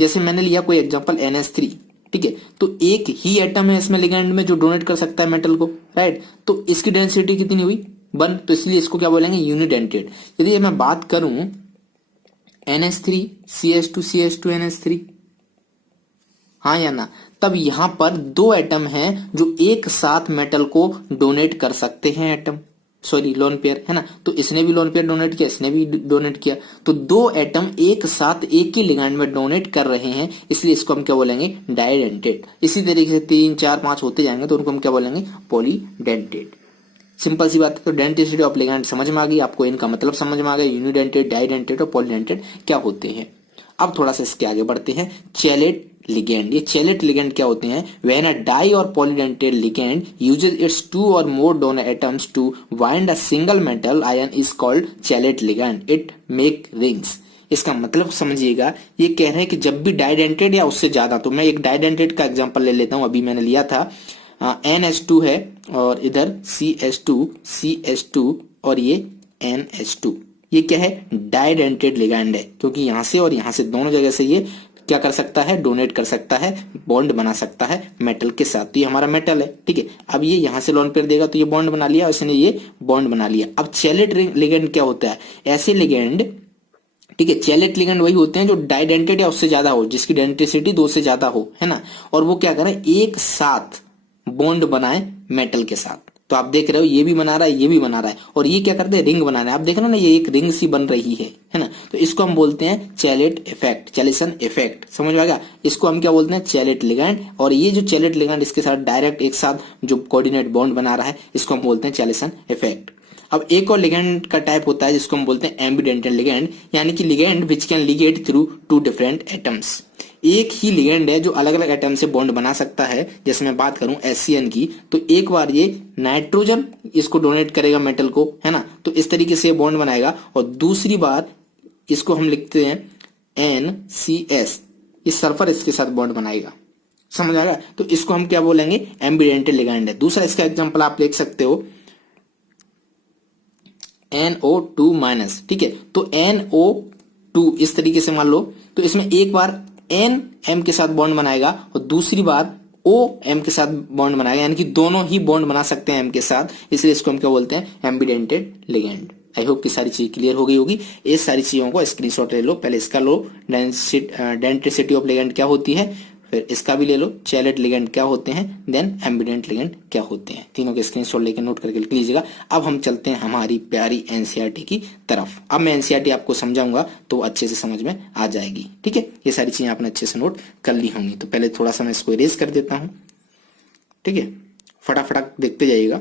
जैसे मैंने लिया कोई एग्जांपल NH3, ठीक है। तो एक ही एटम है इसमें लिगेंड में जो डोनेट कर सकता है मेटल को, राइट। तो इसकी डेंसिटी कितनी हुई, 1, तो इसलिए इसको क्या बोलेंगे, यूनिडेंटेड। यदि मैं बात करूं NH3CH2 NH3, हाँ या ना, तब यहां पर 2 एटम हैं जो एक साथ मेटल को डोनेट कर सकते हैं, एटम सॉरी लोन पेयर, है ना। तो इसने भी लोन पेयर डोनेट किया, इसने भी डोनेट किया, तो 2 एटम एक साथ एक ही लिगेंड में डोनेट कर रहे हैं, इसलिए इसको हम क्या बोलेंगे, डाइडेंटेड। इसी तरीके से 3 4 5 होते जाएंगे तो उनको हम क्या बोलेंगे, पॉलीडेंटेड। सिंपल सी बात है। तो डेंटिसिटी ऑफ लिगेंड समझ में आ गई आपको, इनका मतलब समझ में आ गया, यूनिडेंटेड, डाइडेंटेड और पॉलीडेंटेड क्या होते हैं। अब थोड़ा सा इसके आगे बढ़ते हैं, चैलेट लिगेंड। ये चैलेट लिगेंड क्या होते हैं, व्हेन अ डाई और पॉलीडेंटेड लिगेंड यूजेस इट्स 2 और more donor atoms to bind a single metal ion is called chelate ligand, it make rings. इसका मतलब समझिएगा, ये कह रहे हैं कि जब भी डाइडेंटेड या उससे ज्यादा, तो मैं एक डाइडेंटेड का एग्जांपल ले लेता हूं, अभी मैंने लिया था NH2 है और इधर CH2 और ये NH2, ये क्या है, डाइडेंटेड लिगेंड है, क्योंकि यहां से और यहां से दोनों जगह से ये क्या कर सकता है, डोनेट कर सकता है, बॉन्ड बना सकता है मेटल के साथ। तो ये हमारा मेटल है, ठीक है। अब ये यहाँ से लोन पेयर देगा तो ये बॉन्ड बना लिया, और इसने ये बॉन्ड बना लिया। अब चैलेट लिगेंड क्या होता है, ऐसे लिगेंड, ठीक है, चैलेट लिगेंड वही होते हैं जो डाइडेंटेड या उससे ज्यादा हो, जिसकी डेंटिसिटी 2 से ज्यादा हो, है ना, और वो क्या करें, एक साथ बॉन्ड बनाए मेटल के साथ। तो आप देख रहे हो ये भी बना रहा है, ये भी बना रहा है, और ये क्या करते हैं, रिंग बना रहे हैं। आप देख रहे हो ना, ये एक रिंग सी बन रही है ना। तो इसको हम बोलते हैं चैलेट इफेक्ट, चैलेसन इफेक्ट, समझ में आ गया। इसको हम क्या बोलते हैं, चैलेट लिगेंड। और ये जो चैलेट लिगेंड इसके साथ डायरेक्ट एक साथ जो कोऑर्डिनेट बॉन्ड बना रहा है, इसको हम बोलते हैं चैलेसन इफेक्ट। अब एक और लिगेंड का टाइप होता है जिसको हम बोलते हैं एम्बीडेंटल लिगेंड, यानी कि ligand which can Liggett through 2 different atoms. एक ही लिगेंड है जो अलग अलग एटम से बॉन्ड बना सकता है। जैसे मैं बात करूं HCN की, तो एक बार ये नाइट्रोजन इसको डोनेट करेगा मेटल को, है ना, तो इस तरीके से बॉन्ड बनाएगा, और दूसरी बार इसको हम लिखते हैं NCS, ये सल्फर इसके साथ बॉन्ड बनाएगा, समझ आएगा। तो इसको हम क्या बोलेंगे, एम्बीडेंटल लिगेंड है। दूसरा इसका एग्जांपल आप लिख सकते हो NO2-, ठीक है। तो NO2 इस तरीके से मान लो, तो इसमें एक बार N M के साथ बॉन्ड बनाएगा और दूसरी बार O M के साथ बॉन्ड बनाएगा, यानी कि दोनों ही बॉन्ड बना सकते हैं M के साथ, इसलिए इसको हम क्या बोलते हैं, एम्बीडेंटेड लिगेंड। आई होप कि सारी चीज क्लियर हो गई होगी। ये सारी चीजों को स्क्रीनशॉट ले लो, पहले इसका लो, डेंटिसिटी ऑफ लिगेंड क्या होती है, फिर इसका भी ले लो, चैलेट लिगेंड क्या होते हैं, देन एम्बीडेंट लिगेंड क्या होते हैं। तीनों के स्क्रीनशॉट लेके नोट करके लिख लीजिएगा। अब हम चलते हैं हमारी प्यारी एनसीईआरटी की तरफ। अब मैं एनसीईआरटी आपको समझाऊंगा तो अच्छे से समझ में आ जाएगी, ठीक है। ये सारी चीजें आपने अच्छे से नोट कर ली होंगी। तो पहले थोड़ा सा मैं इसको इरेज कर देता हूं, ठीक है, फटाफट देखते जाइएगा।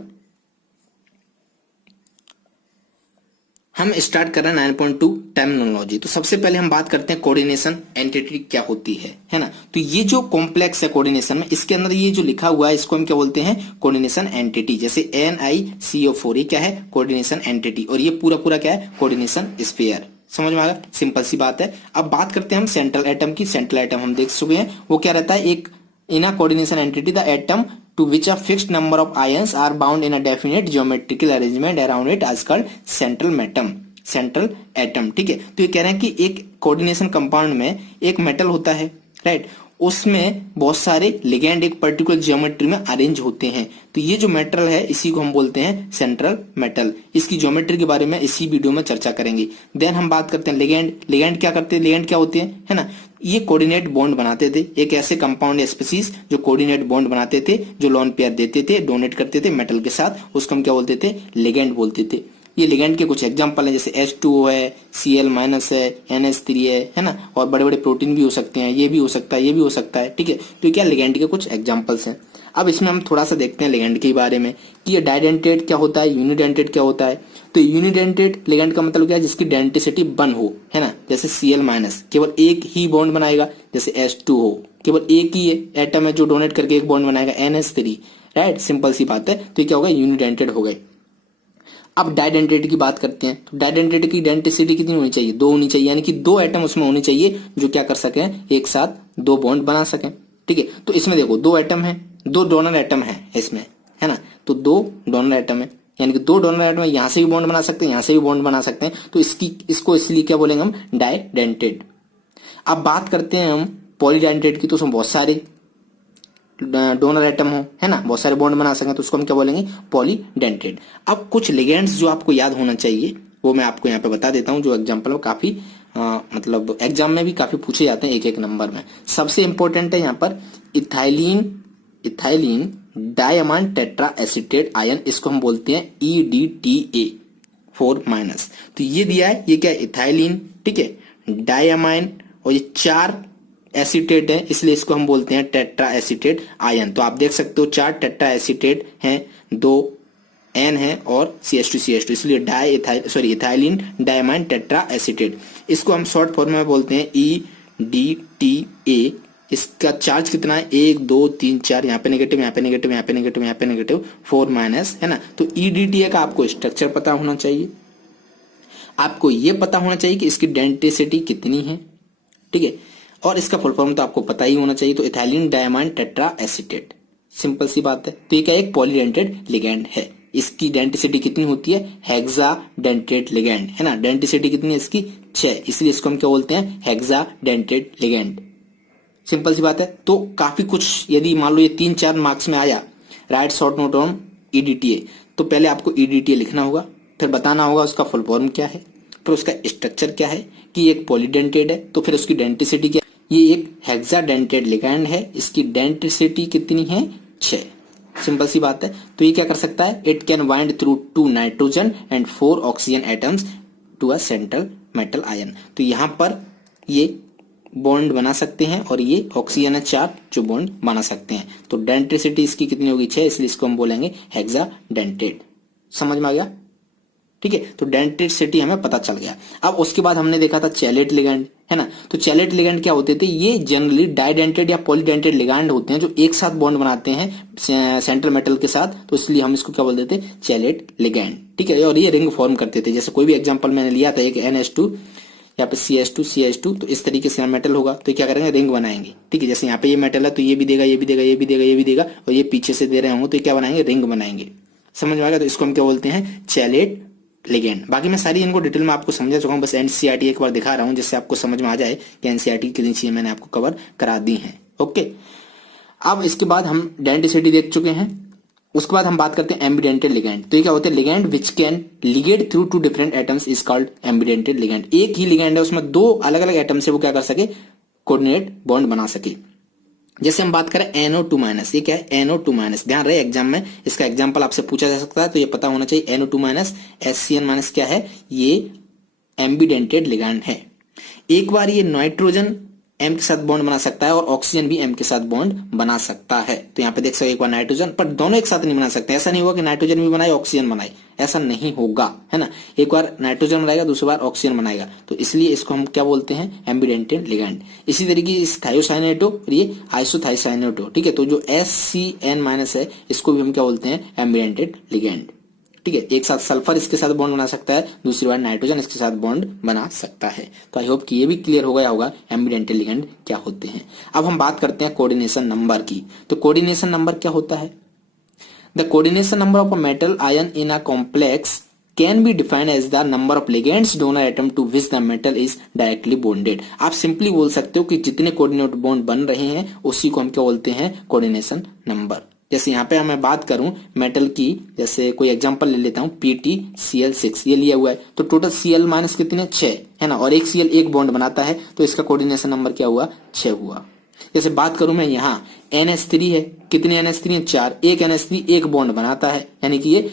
हम स्टार्ट कर रहे हैं 9.2 टर्मिनोलॉजी। तो सबसे पहले हम बात करते हैं कोऑर्डिनेशन एंटिटी क्या होती है ना। तो ये जो कॉम्प्लेक्स है कोऑर्डिनेशन में, इसके अंदर ये जो लिखा हुआ है इसको हम क्या बोलते हैं, कोऑर्डिनेशन एंटिटी। जैसे NiCO4 ये क्या है, कोऑर्डिनेशन एंटिटी, और ये पूरा पूरा क्या है, कोऑर्डिनेशन स्फीयर। समझ में आ गया, सिंपल सी बात है। अब बात करते हैं हम सेंट्रल एटम की। सेंट्रल एटम हम देख चुके हैं, वो क्या रहता है, एक in a coordination entity the atom to which a fixed number of ions are bound in a definite geometrical arrangement around it is called central atom, central atom, ठीक है। तो ये कह रहे हैं कि एक कोऑर्डिनेशन कंपाउंड में एक मेटल होता है, राइट, उसमें बहुत सारे लिगेंड एक पर्टिकुलर ज्योमेट्री में अरेंज होते हैं। तो ये जो मेटल है इसी को हम बोलते हैं सेंट्रल मेटल। इसकी ज्योमेट्री के बारे में इसी वीडियो में चर्चा करेंगे। देन हम बात करते हैं लिगेंड। लिगेंड क्या करते हैं, लिगेंड क्या होते हैं, है ना, ये कोऑर्डिनेट बॉन्ड बनाते थे। एक ऐसे कंपाउंड या स्पीसीज जो कोऑर्डिनेट बॉन्ड बनाते थे, जो लोन पेयर देते थे, डोनेट करते थे मेटल के साथ, उसको हम क्या बोलते थे, लिगेंड बोलते थे। ये लिगेंड के कुछ एग्जांपल है, जैसे H2O है, Cl- है, NH3 है ना, और बड़े बड़े प्रोटीन भी हो सकते हैं, ये भी हो सकता है, ये भी हो सकता है, ठीक है। तो क्या लिगेंड के कुछ एग्जांपल्स हैं। अब इसमें हम थोड़ा सा देखते हैं लिगेंड के बारे में कि ये डाइडेंटेड क्या होता है, यूनिडेंटेड क्या होता है। तो यूनिडेंटेड लिगेंड का मतलब क्या है, जिसकी डेंटिसिटी 1 हो, है ना, जैसे Cl- केवल एक ही बॉन्ड बनाएगा, जैसे H2O केवल एक ही एटम है जो डोनेट करके एक बॉन्ड बनाएगा, NH3, राइट, सिंपल सी बात है। तो ये क्या होगा, यूनिडेंटेड हो गए। अब डाइडेंटेड की बात करते हैं। तो डाइडेंटेड की डेंटिसिटी कितनी होनी चाहिए, 2 होनी चाहिए, यानी कि 2 एटम उसमें होने चाहिए जो क्या कर सकें, एक साथ 2 बॉन्ड बना सकें, ठीक है। तो इसमें देखो 2 एटम है, 2 डोनर एटम है इसमें, है ना, तो 2 डोनर एटम है, यानी कि 2 डोनर एटम यहां से भी बॉन्ड बना सकते हैं, यहां से भी बॉन्ड बना सकते हैं। तो इसको इसलिए क्या बोलेंगे हम, डाइडेंटेड। अब बात करते हैं हम पॉलीडेंटेड की। तो उसमें बहुत सारे डोनर एटम हो, है ना, बहुत सारे बॉन्ड बना सकें, तो उसको हम क्या बोलेंगे, पॉलीडेंटेड। अब कुछ लिगेंड्स जो आपको याद होना चाहिए वो मैं आपको यहाँ पे बता देता हूँ, जो एग्जांपल में काफी मतलब एग्जाम में भी काफी पूछे जाते हैं एक नंबर में। सबसे इंपॉर्टेंट है यहाँ पर ethylene diamond tetra acetate ion, इसको हम बोलते हैं EDTA4-। तो ये दिया है, ये क्या है, इथाइलिन, ठीक है, डायमाइन, और ये 4 एसिटेट है, इसलिए इसको हम बोलते हैं टेट्रा एसिटेट आयन। तो आप देख सकते हो 4 टेट्रा एसिटेट हैं, 2 N है और CH2, इसलिए इथाइलिन डायमाइन टेट्रा एसिटेट। इसको हम शॉर्ट फॉर्म में बोलते हैं EDTA। इसका चार्ज कितना है, 1 2 3 4, यहाँ पे नेगेटिव, यहाँ पे नेगेटिव, यहाँ पे नेगेटिव, यहाँ पे नेगेटिव, 4-, है ना। तो EDTA का आपको स्ट्रक्चर पता होना चाहिए, आपको ये पता होना चाहिए कि इसकी डेंसिटी कितनी है, ठीक है, और इसका फुल फॉर्म तो आपको पता ही होना चाहिए। तो ethylene diamine tetra acetate, simple सी बात है। तो ये क्या, एक पॉलीडेंटेड लिगेंड है। इसकी डेंटिसिटी कितनी होती है, हेक्साडेंटेड लिगेंड, है ना, डेंटिसिटी कितनी है इसकी, 6, इसलिए इसको हम क्या बोलते हैं, हेक्साडेंटेड लिगेंड। सिंपल सी बात है। तो काफी कुछ, यदि मान लो ये 3-4 मार्क्स में आया, right short note on EDTA, तो पहले आपको ईडीटीए लिखना होगा, फिर बताना होगा उसका फुल फॉर्म क्या है, फिर उसका स्ट्रक्चर क्या है, कि एक पॉलीडेंटेड है तो फिर उसकी डेंटिसिटी क्या है, ये एक हेक्साडेंटेड लिगैंड है, इसकी डेंटिसिटी कितनी है, 6। सिंपल सी बात है। तो ये क्या कर सकता है, it can bind through 2 nitrogen and 4 oxygen atoms to a central metal ion. तो यहां पर ये बॉन्ड बना सकते हैं और ये ऑक्सीजन 4 जो बॉन्ड बना सकते हैं। तो डेंटिसिटी इसकी कितनी होगी, 6, इसलिए इसको हम बोलेंगे हेक्साडेंटेड। समझ में आ गया, ठीक है। तो डेंटिसिटी हमें पता चल गया। अब उसके बाद हमने देखा था चैलेट लिगैंड, है ना। तो चैलेट लिगैंड क्या होते थे, ये जनरली डाइडेंटेड या पॉलीडेंटेड लिगैंड होते हैं जो एक साथ बॉन्ड बनाते हैं सेंट्रल मेटल के साथ, तो इसलिए हम इसको क्या बोलते थे, चैलेट लिगैंड, ठीक है। और ये रिंग फॉर्म करते थे। जैसे कोई भी एग्जांपल मैंने लिया था, एक NH2 यहाँ पे CH2 तो इस तरीके से मेटल होगा तो क्या करेंगे, रिंग बनाएंगे, ठीक है। जैसे यहाँ पे ये मेटल है तो ये भी देगा, ये भी देगा, ये भी देगा, ये भी देगा, और ये पीछे से दे रहे होंगे तो क्या बनाएंगे, रिंग बनाएंगे। समझ में आ गया। तो इसको हम क्या बोलते हैं, चैलेट लिगैंड। बाकी मैं सारी इनको डिटेल में आपको समझा चुका हूँ, बस एनसीईआरटी एक बार दिखा रहा हूँ जिससे आपको समझ में आ जाए कि एनसीईआरटी कितनी चीजें मैंने आपको कवर करा दी हैं। ओके, अब इसके बाद हम डेंटिसिटी देख चुके हैं। उसके बाद हम बात करते हैं एम्बिडेंटेड लिगैंड। तो ये क्या होते हैं, ligand which can Liggett through 2 different atoms is called ambidentate ligand. एक ही लिगैंड है, उसमें 2 अलग अलग एटम से वो क्या कर सके, कोऑर्डिनेट बॉन्ड बना सके। जैसे हम बात करें NO2-, ये क्या है, NO2-। ध्यान रहे एग्जाम में इसका एग्जाम्पल आपसे पूछा जा सकता है, तो ये पता होना चाहिए। NO2-, HCN- क्या है, ये एम्बिडेंटेड लिगैंड है। एक बार ये नाइट्रोजन M के साथ बॉन्ड बना सकता है और ऑक्सीजन भी M के साथ बॉन्ड बना सकता है। तो यहाँ पे देख सकते, एक बार नाइट्रोजन, पर दोनों एक साथ नहीं बना सकते। ऐसा नहीं होगा कि नाइट्रोजन भी बनाए ऑक्सीजन बनाए, ऐसा नहीं होगा, है ना। एक बार नाइट्रोजन बनाएगा, दूसरी बार ऑक्सीजन बनाएगा, तो इसलिए इसको हम क्या बोलते हैं, एम्बिडेंटेड लिगैंड। इसी तरीके से थायोसाइनेटो और ये आइसोथायोसाइनेटो, ठीक है। तो जो HCN- है, इसको भी हम क्या बोलते हैं, एम्बिडेंटेड लिगैंड, ठीक है। एक साथ सल्फर इसके साथ बॉन्ड बना सकता है, दूसरी बार नाइट्रोजन इसके साथ बॉन्ड बना सकता है। तो आई होप कि ये भी क्लियर हो गया होगा एम्बिडेंटेड लिगैंड क्या होते हैं। अब हम बात करते हैं कोऑर्डिनेशन नंबर की। तो कोऑर्डिनेशन नंबर क्या होता है, the coordination number of a metal ion in a complex can be defined as the number of ligands donor atom to which the metal is directly bonded. आप simply बोल सकते हो कि जितने कोऑर्डिनेट बॉन्ड बन रहे हैं उसी को हम क्या बोलते हैं, कोऑर्डिनेशन नंबर। जैसे यहाँ पे मैं बात करूं मेटल की, जैसे कोई एग्जांपल ले लेता हूं, PtCl6 ये लिया हुआ है, तो टोटल Cl- कितने, 6, है ना। और एक Cl एक बॉन्ड बनाता है, तो इसका कोऑर्डिनेशन नंबर क्या हुआ, 6 हुआ। जैसे बात करूं मैं यहाँ NH3 है, कितने NH3 है, 4, एक NH3 एक बॉन्ड बनाता है, यानी कि ये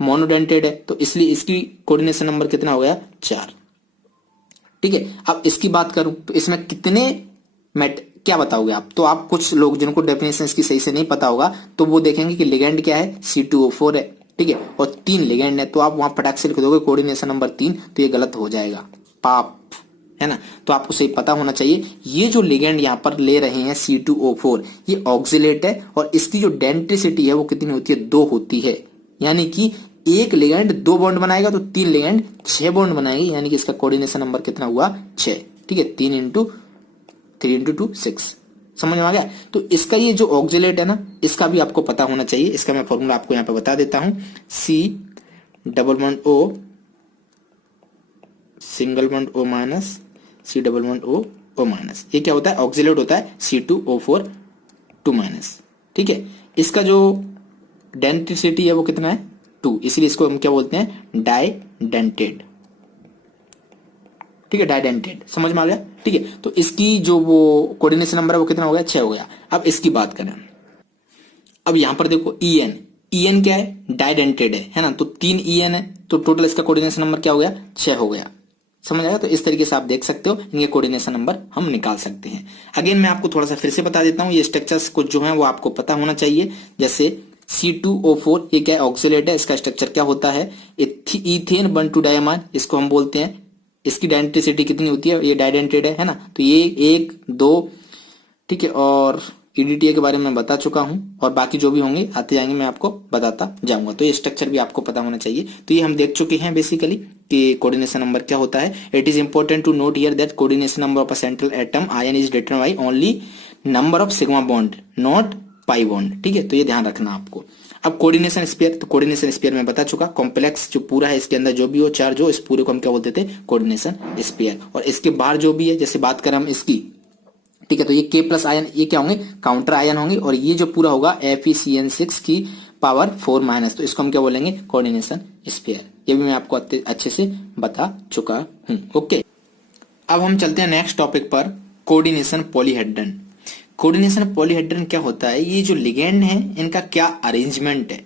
मोनोडेंटेड है, तो इसलिए इसकी कोऑर्डिनेशन नंबर कितना हो गया, 4, ठीक है। अब इसकी बात करूं तो इसमें कितने क्या बताओगे आप, तो आप कुछ लोग जिनको डेफिनेशन इसकी सही से नहीं पता होगा तो वो देखेंगे कि लिगेंड क्या है, C2O4 है, ठीक है, और 3 लिगेंड है, तो आप वहां फटाक से लिख दोगे कोऑर्डिनेशन नंबर 3, तो ये गलत हो जाएगा, पाप, है ना। तो आपको सही पता होना चाहिए, ये जो लिगेंड यहाँ पर ले रहे हैं C2O4, ये ऑक्सिलेट है और इसकी जो डेंसिटी है वो कितनी होती है, 2 होती है। यानी कि एक लिगेंड 2 बॉन्ड बनाएगा तो 3 लिगेंड 6 बॉन्ड बनाएगी, यानी कि इसका कोऑर्डिनेशन नंबर कितना हुआ, 6, ठीक है। 3 × 2 6, समझ में आ गया। तो इसका ये जो ऑक्सिलेट है ना, इसका भी आपको पता होना चाहिए। इसका मैं फॉर्मूला आपको यहाँ पे बता देता हूं, C_O C_O, ये क्या होता है, ऑक्सिलेट होता है C2O4 2-, ठीक है। इसका जो डेंसिटी है वो कितना है, 2, इसलिए इसको हम क्या बोलते हैं, डाइडेंटेड, ठीक है, डाइडेंटेड, समझ में आ गया, ठीक है। तो इसकी जो वो कोऑर्डिनेशन नंबर है वो कितना हो गया, 6 हो गया। अब इसकी बात करें, अब यहां पर देखो EN क्या है, डाइडेंटेड है ना, तो 3 EN है, तो टोटल इसका कोऑर्डिनेशन नंबर क्या हो गया, 6 हो गया, समझ आया। तो इस तरीके से आप देख सकते हो, इनके कोऑर्डिनेशन नंबर हम निकाल सकते हैं। अगेन मैं आपको थोड़ा सा फिर से बता देता हूं, ये स्ट्रक्चर्स कुछ जो है वो आपको पता होना चाहिए। जैसे C2O4 ये क्या है, ऑक्सिलेट है, इसका स्ट्रक्चर क्या होता है, इथेन 1,2 डायमान, इसको हम बोलते हैं। इसकी डेंसिटी कितनी होती है, ये डाइडेंटेड है ना, तो ये 1 2, ठीक है। और EDTA के बारे में बता चुका हूं, और बाकी जो भी होंगे आते जाएंगे मैं आपको बताता जाऊंगा। तो ये स्ट्रक्चर भी आपको पता होना चाहिए। तो ये हम देख चुके हैं बेसिकली कि कोऑर्डिनेशन नंबर क्या होता है। It is important to note here that coordination number of a central atom ion is determined by only number of sigma bond, not pi bond, ठीक है। तो ये ध्यान रखना आपको। अब कोऑर्डिनेशन स्फीयर, तो कोऑर्डिनेशन स्फीयर में बता चुका, कॉम्प्लेक्स जो पूरा है इसके अंदर जो भी हो चार्ज हो, इस पूरे को हम क्या बोलते थे, कोऑर्डिनेशन स्फीयर। और इसके बाहर जो भी है, जैसे बात करें हम इसकी, ठीक है। तो ये K प्लस आयन ये क्या होंगे, काउंटर आयन होंगे, और ये जो पूरा होगा FeCN6 की पावर 4 माइनस, तो इसको हम क्या बोलेंगे, कोऑर्डिनेशन स्फीयर। ये भी मैं आपको अच्छे से बता चुका हूं। ओके, अब हम चलते हैं नेक्स्ट टॉपिक पर, कोऑर्डिनेशन पॉलीहेड्रन। कोऑर्डिनेशन पॉलीहेड्रन क्या होता है, ये जो लिगेंड है इनका क्या अरेंजमेंट है,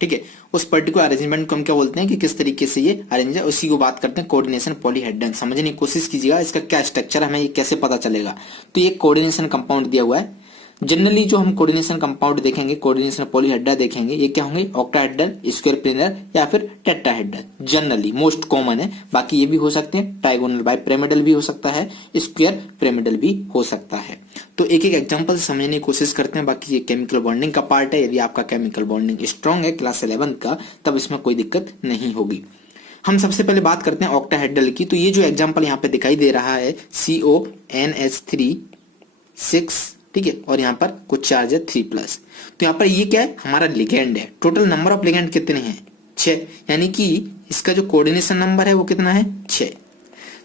ठीक है, उस पर्टिकुलर अरेंजमेंट को हम क्या बोलते हैं कि किस तरीके से ये अरेंज है, उसी को बात करते हैं कोऑर्डिनेशन पॉलीहेड्रन। समझने की कोशिश कीजिएगा इसका क्या स्ट्रक्चर है, हमें ये कैसे पता चलेगा। तो ये कोऑर्डिनेशन कंपाउंड दिया हुआ है। जनरली जो हम कोऑर्डिनेशन कंपाउंड देखेंगे, कोऑर्डिनेशन पॉलीहेड्रा देखेंगे, ये क्या होंगे, ऑक्टाहेड्रल, स्क्वायर प्लेनर या फिर टेट्राहेड्रल। जनरली मोस्ट कॉमन है, बाकी ये भी हो सकते हैं, ट्राइगोनल बाई पिरामिडल भी हो सकता है, स्क्वायर पिरामिडल भी हो सकता है। तो एक एक एग्जांपल से समझने की कोशिश करते हैं। बाकी ये केमिकल बॉन्डिंग का पार्ट है, यदि आपका केमिकल बॉन्डिंग स्ट्रांग है क्लास 11 का, तब इसमें कोई दिक्कत नहीं होगी। हम सबसे पहले बात करते हैं ऑक्टाहेड्रल की। तो ये जो एग्जांपल यहाँ पे दिखाई दे रहा है CONH3 6, ठीक है, और यहाँ पर कुछ चार्ज है 3+। तो यहाँ पर ये क्या है, हमारा लिगेंड है। टोटल नंबर ऑफ लिगेंड कितने हैं, 6, यानी कि इसका जो कोऑर्डिनेशन नंबर है वो कितना है, 6।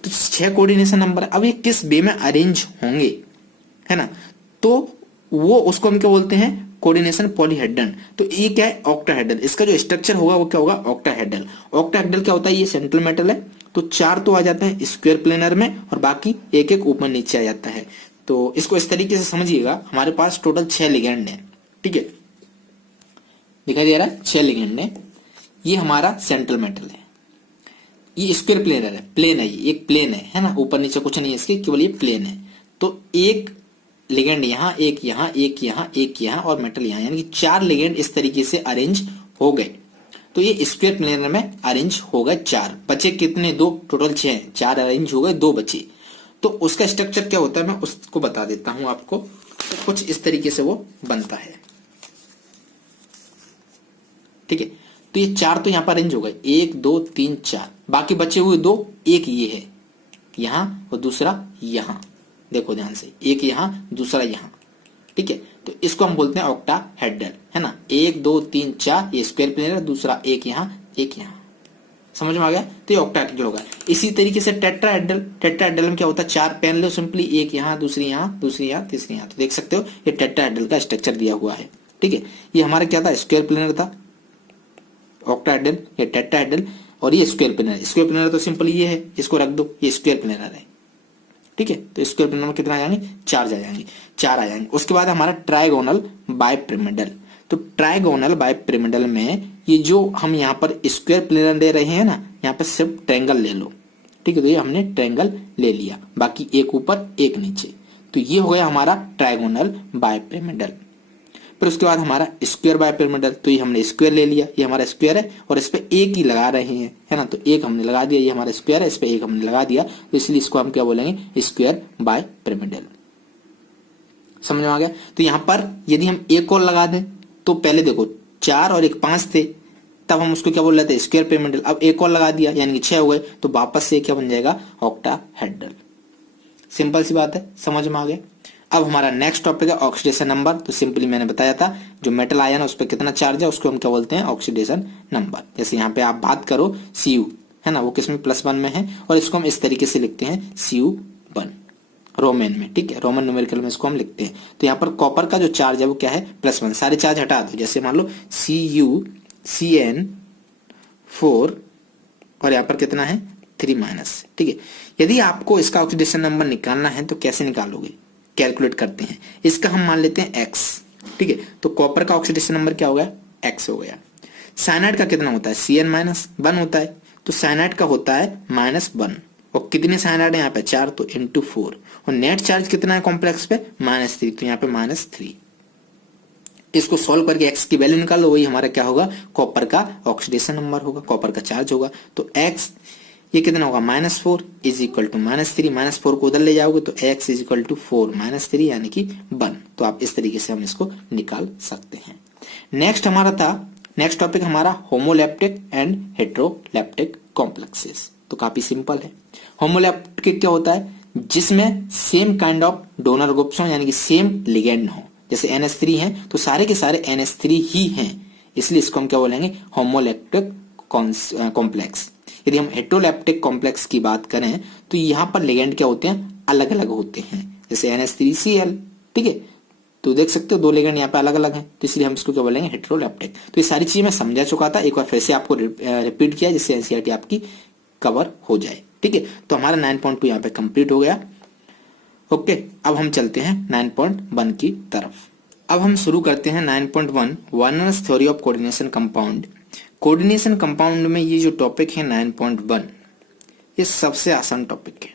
तो 6 कोऑर्डिनेशन नंबर। अब ये किस वे में अरेंज होंगे, है ना, तो वो उसको हम क्या बोलते हैं, कोऑर्डिनेशन पॉलीहेड्रन। तो ये क्या है, ऑक्टाहेड्रल। इसका जो स्ट्रक्चर होगा वो क्या होगा, ऑक्टाहेड्रल। ऑक्टाहेड्रल क्या होता है, ये सेंट्रल मेटल है, तो 4 तो आ जाते हैं स्क्वायर प्लेनर में, और बाकी एक एक ऊपर नीचे आ जाता है। तो इसको इस तरीके से समझिएगा, हमारे पास टोटल 6 लिगेंड है, ठीक है, दिखाई दे रहा है 6 लिगेंड है। ये हमारा सेंट्रल मेटल है, ये स्क्वायर प्लेनर है, प्लेन है, ये एक प्लेन है ना, ऊपर नीचे कुछ नहीं है इसके, केवल ये प्लेन है। तो एक लिगेंड यहाँ, एक यहाँ, एक यहाँ, एक यहाँ, और मेटल यहाँ, यानी कि 4 लिगेंड इस तरीके से अरेंज हो गए। तो ये स्क्वायर प्लेनर में अरेंज हो गए 4, बचे कितने, 2, टोटल 6, 4 अरेंज हो गए, 2 बचे। तो उसका स्ट्रक्चर क्या होता है मैं उसको बता देता हूं आपको। तो कुछ इस तरीके से वो बनता है, ठीक है। तो ये 4 तो यहां पर अरेंज हो गए, 1 2 3 4, बाकी बचे हुए 2, एक ये है यहां और दूसरा यहां, देखो ध्यान से, एक यहां दूसरा यहां, ठीक है। तो इसको हम बोलते हैं ऑक्टाहेड्रल, है ना। 1 2 3 4 ये स्क्वायर प्लेनर, दूसरा एक यहां एक यहां, समझ में आ गया। तो ये ऑक्टाहेड्रल होगा। इसी तरीके से टेट्राहेड्रल, टेट्राहेड्रल में क्या होता है, 4 पेन लो सिंपली, एक यहाँ, दूसरी यहाँ, दूसरी यहाँ, तीसरी यहाँ। तो देख सकते हो ये टेट्राहेड्रल का स्ट्रक्चर दिया हुआ है, ठीक है। ये हमारा क्या था, स्क्वायर प्लेनर था, ऑक्टाहेड्रल, ये टेट्राहेड्रल, और ये स्क्वायर प्लेनर। स्क्वायर प्लेनर तो सिंपली ये है, इसको रख दो, ये स्क्वायर प्लेनर है, ठीक है। तो स्क्वायर प्लेनर में कितना आ जाएंगे, 4 आ जाएंगे। उसके बाद हमारा ट्राइगोनल बाइपिरामिडल। तो ट्राइगोनल बाइपिरामिडल में ये जो हम यहाँ पर स्क्वायर प्लेनर ले रहे हैं ना, यहाँ पर सिर्फ ट्रायंगल ले लो, ठीक है। तो ये हमने ट्रायंगल ले लिया, बाकी एक ऊपर एक नीचे। तो ये हो गया हमारा ट्राइगोनल बाइपिरामिडल। फिर उसके बाद हमारा स्क्वायर बाइपिरामिडल। तो ये हमने स्क्वायर ले लिया, ये हमारा स्क्वायर है और इस पे एक ही लगा रहे हैं, है ना। तो एक हमने लगा दिया, ये हमारा स्क्वायर है, इस पे एक हमने लगा दिया, तो इसलिए इसको हम क्या बोलेंगे, स्क्वायर बाइपिरामिडल। समझ में आ गया। तो यहाँ पर यदि हम एक और लगा दें, तो पहले देखो 4 और 1 5 थे, तब हम उसको क्या बोल रहे थे, स्क्वायर पिरामिडल। अब एक और लगा दिया यानी कि 6 हो गए, तो वापस से क्या बन जाएगा, ऑक्टाहेड्रल। सिंपल सी बात है, समझ में आ गया। अब हमारा नेक्स्ट टॉपिक है ऑक्सीडेशन नंबर। तो सिंपली मैंने बताया था, जो मेटल आयन है उस पर कितना चार्ज है उसको हम क्या बोलते हैं, ऑक्सीडेशन नंबर। जैसे यहाँ पे आप बात करो Cu, है ना, वो किसमें, +1 में है, और इसको हम इस तरीके से लिखते हैं Cu1 रोमन में, ठीक है, रोमन न्यूमेरिकल में इसको हम लिखते हैं। तो यहाँ पर कॉपर का जो चार्ज है वो क्या है, +1। सारे चार्ज हटा दो, जैसे मान लो CuCN4 और यहाँ पर कितना है 3-, ठीक है। यदि आपको इसका ऑक्सीडेशन नंबर निकालना है तो कैसे निकालोगे, कैलकुलेट करते हैं। इसका हम मान लेते हैं x, ठीक है। तो कॉपर का ऑक्सीडेशन नंबर क्या हो गया, x हो गया। साइनाइड का कितना होता है, Cn-1 होता है। तो साइनाइड का होता है -1, और कितने साइनाइड है यहाँ पे 4, तो × 4, और नेट चार्ज कितना है कॉम्प्लेक्स पे, -3, तो यहाँ पे -3। इसको सॉल्व करके x की वैल्यू निकालो, वही हमारा क्या होगा, कॉपर का ऑक्सीडेशन नंबर होगा, कॉपर का चार्ज होगा। तो x ये कितना होगा, -4 = -3, -4 को उधर ले जाओगे तो x = 4 - 3 यानी कि 1। तो आप इस तरीके से हम इसको निकाल सकते हैं। नेक्स्ट टॉपिक हमारा होमोलैप्टिक एंड हेटेरोलैप्टिक कॉम्प्लेक्सेस। तो काफी सिंपल है। होमोलैप्टिक क्या होता है, जिसमें same kind of donor groups हो, यानी कि सेम लिगेंड हो। जैसे NH3 है तो सारे के सारे NH3 ही हैं, इसलिए इसको हम क्या बोलेंगे, होमोलैप्टिक कॉम्प्लेक्स। यदि हम हेटेरोलैप्टिक कॉम्प्लेक्स की बात करें तो यहाँ पर लिगेंड क्या होते हैं, अलग अलग होते हैं। जैसे NH3Cl, ठीक है। तो देख सकते हो दो लिगेंड यहाँ पे अलग अलग हैं, तो इसलिए हम इसको क्या बोलेंगे, हेटेरोलैप्टिक। तो ये सारी चीजें मैं समझा चुका था, एक बार फिर से आपको रिपीट किया जिससे एनसीईआरटी आपकी कवर हो जाए, ठीक है। तो हमारा 9.2 यहाँ पे कंप्लीट हो गया। ओके, अब हम चलते हैं 9.1 की तरफ। अब हम शुरू करते हैं 9.1 Werner's theory of coordination compound. Coordination compound में ये जो टॉपिक है 9.1, ये सबसे आसान टॉपिक है,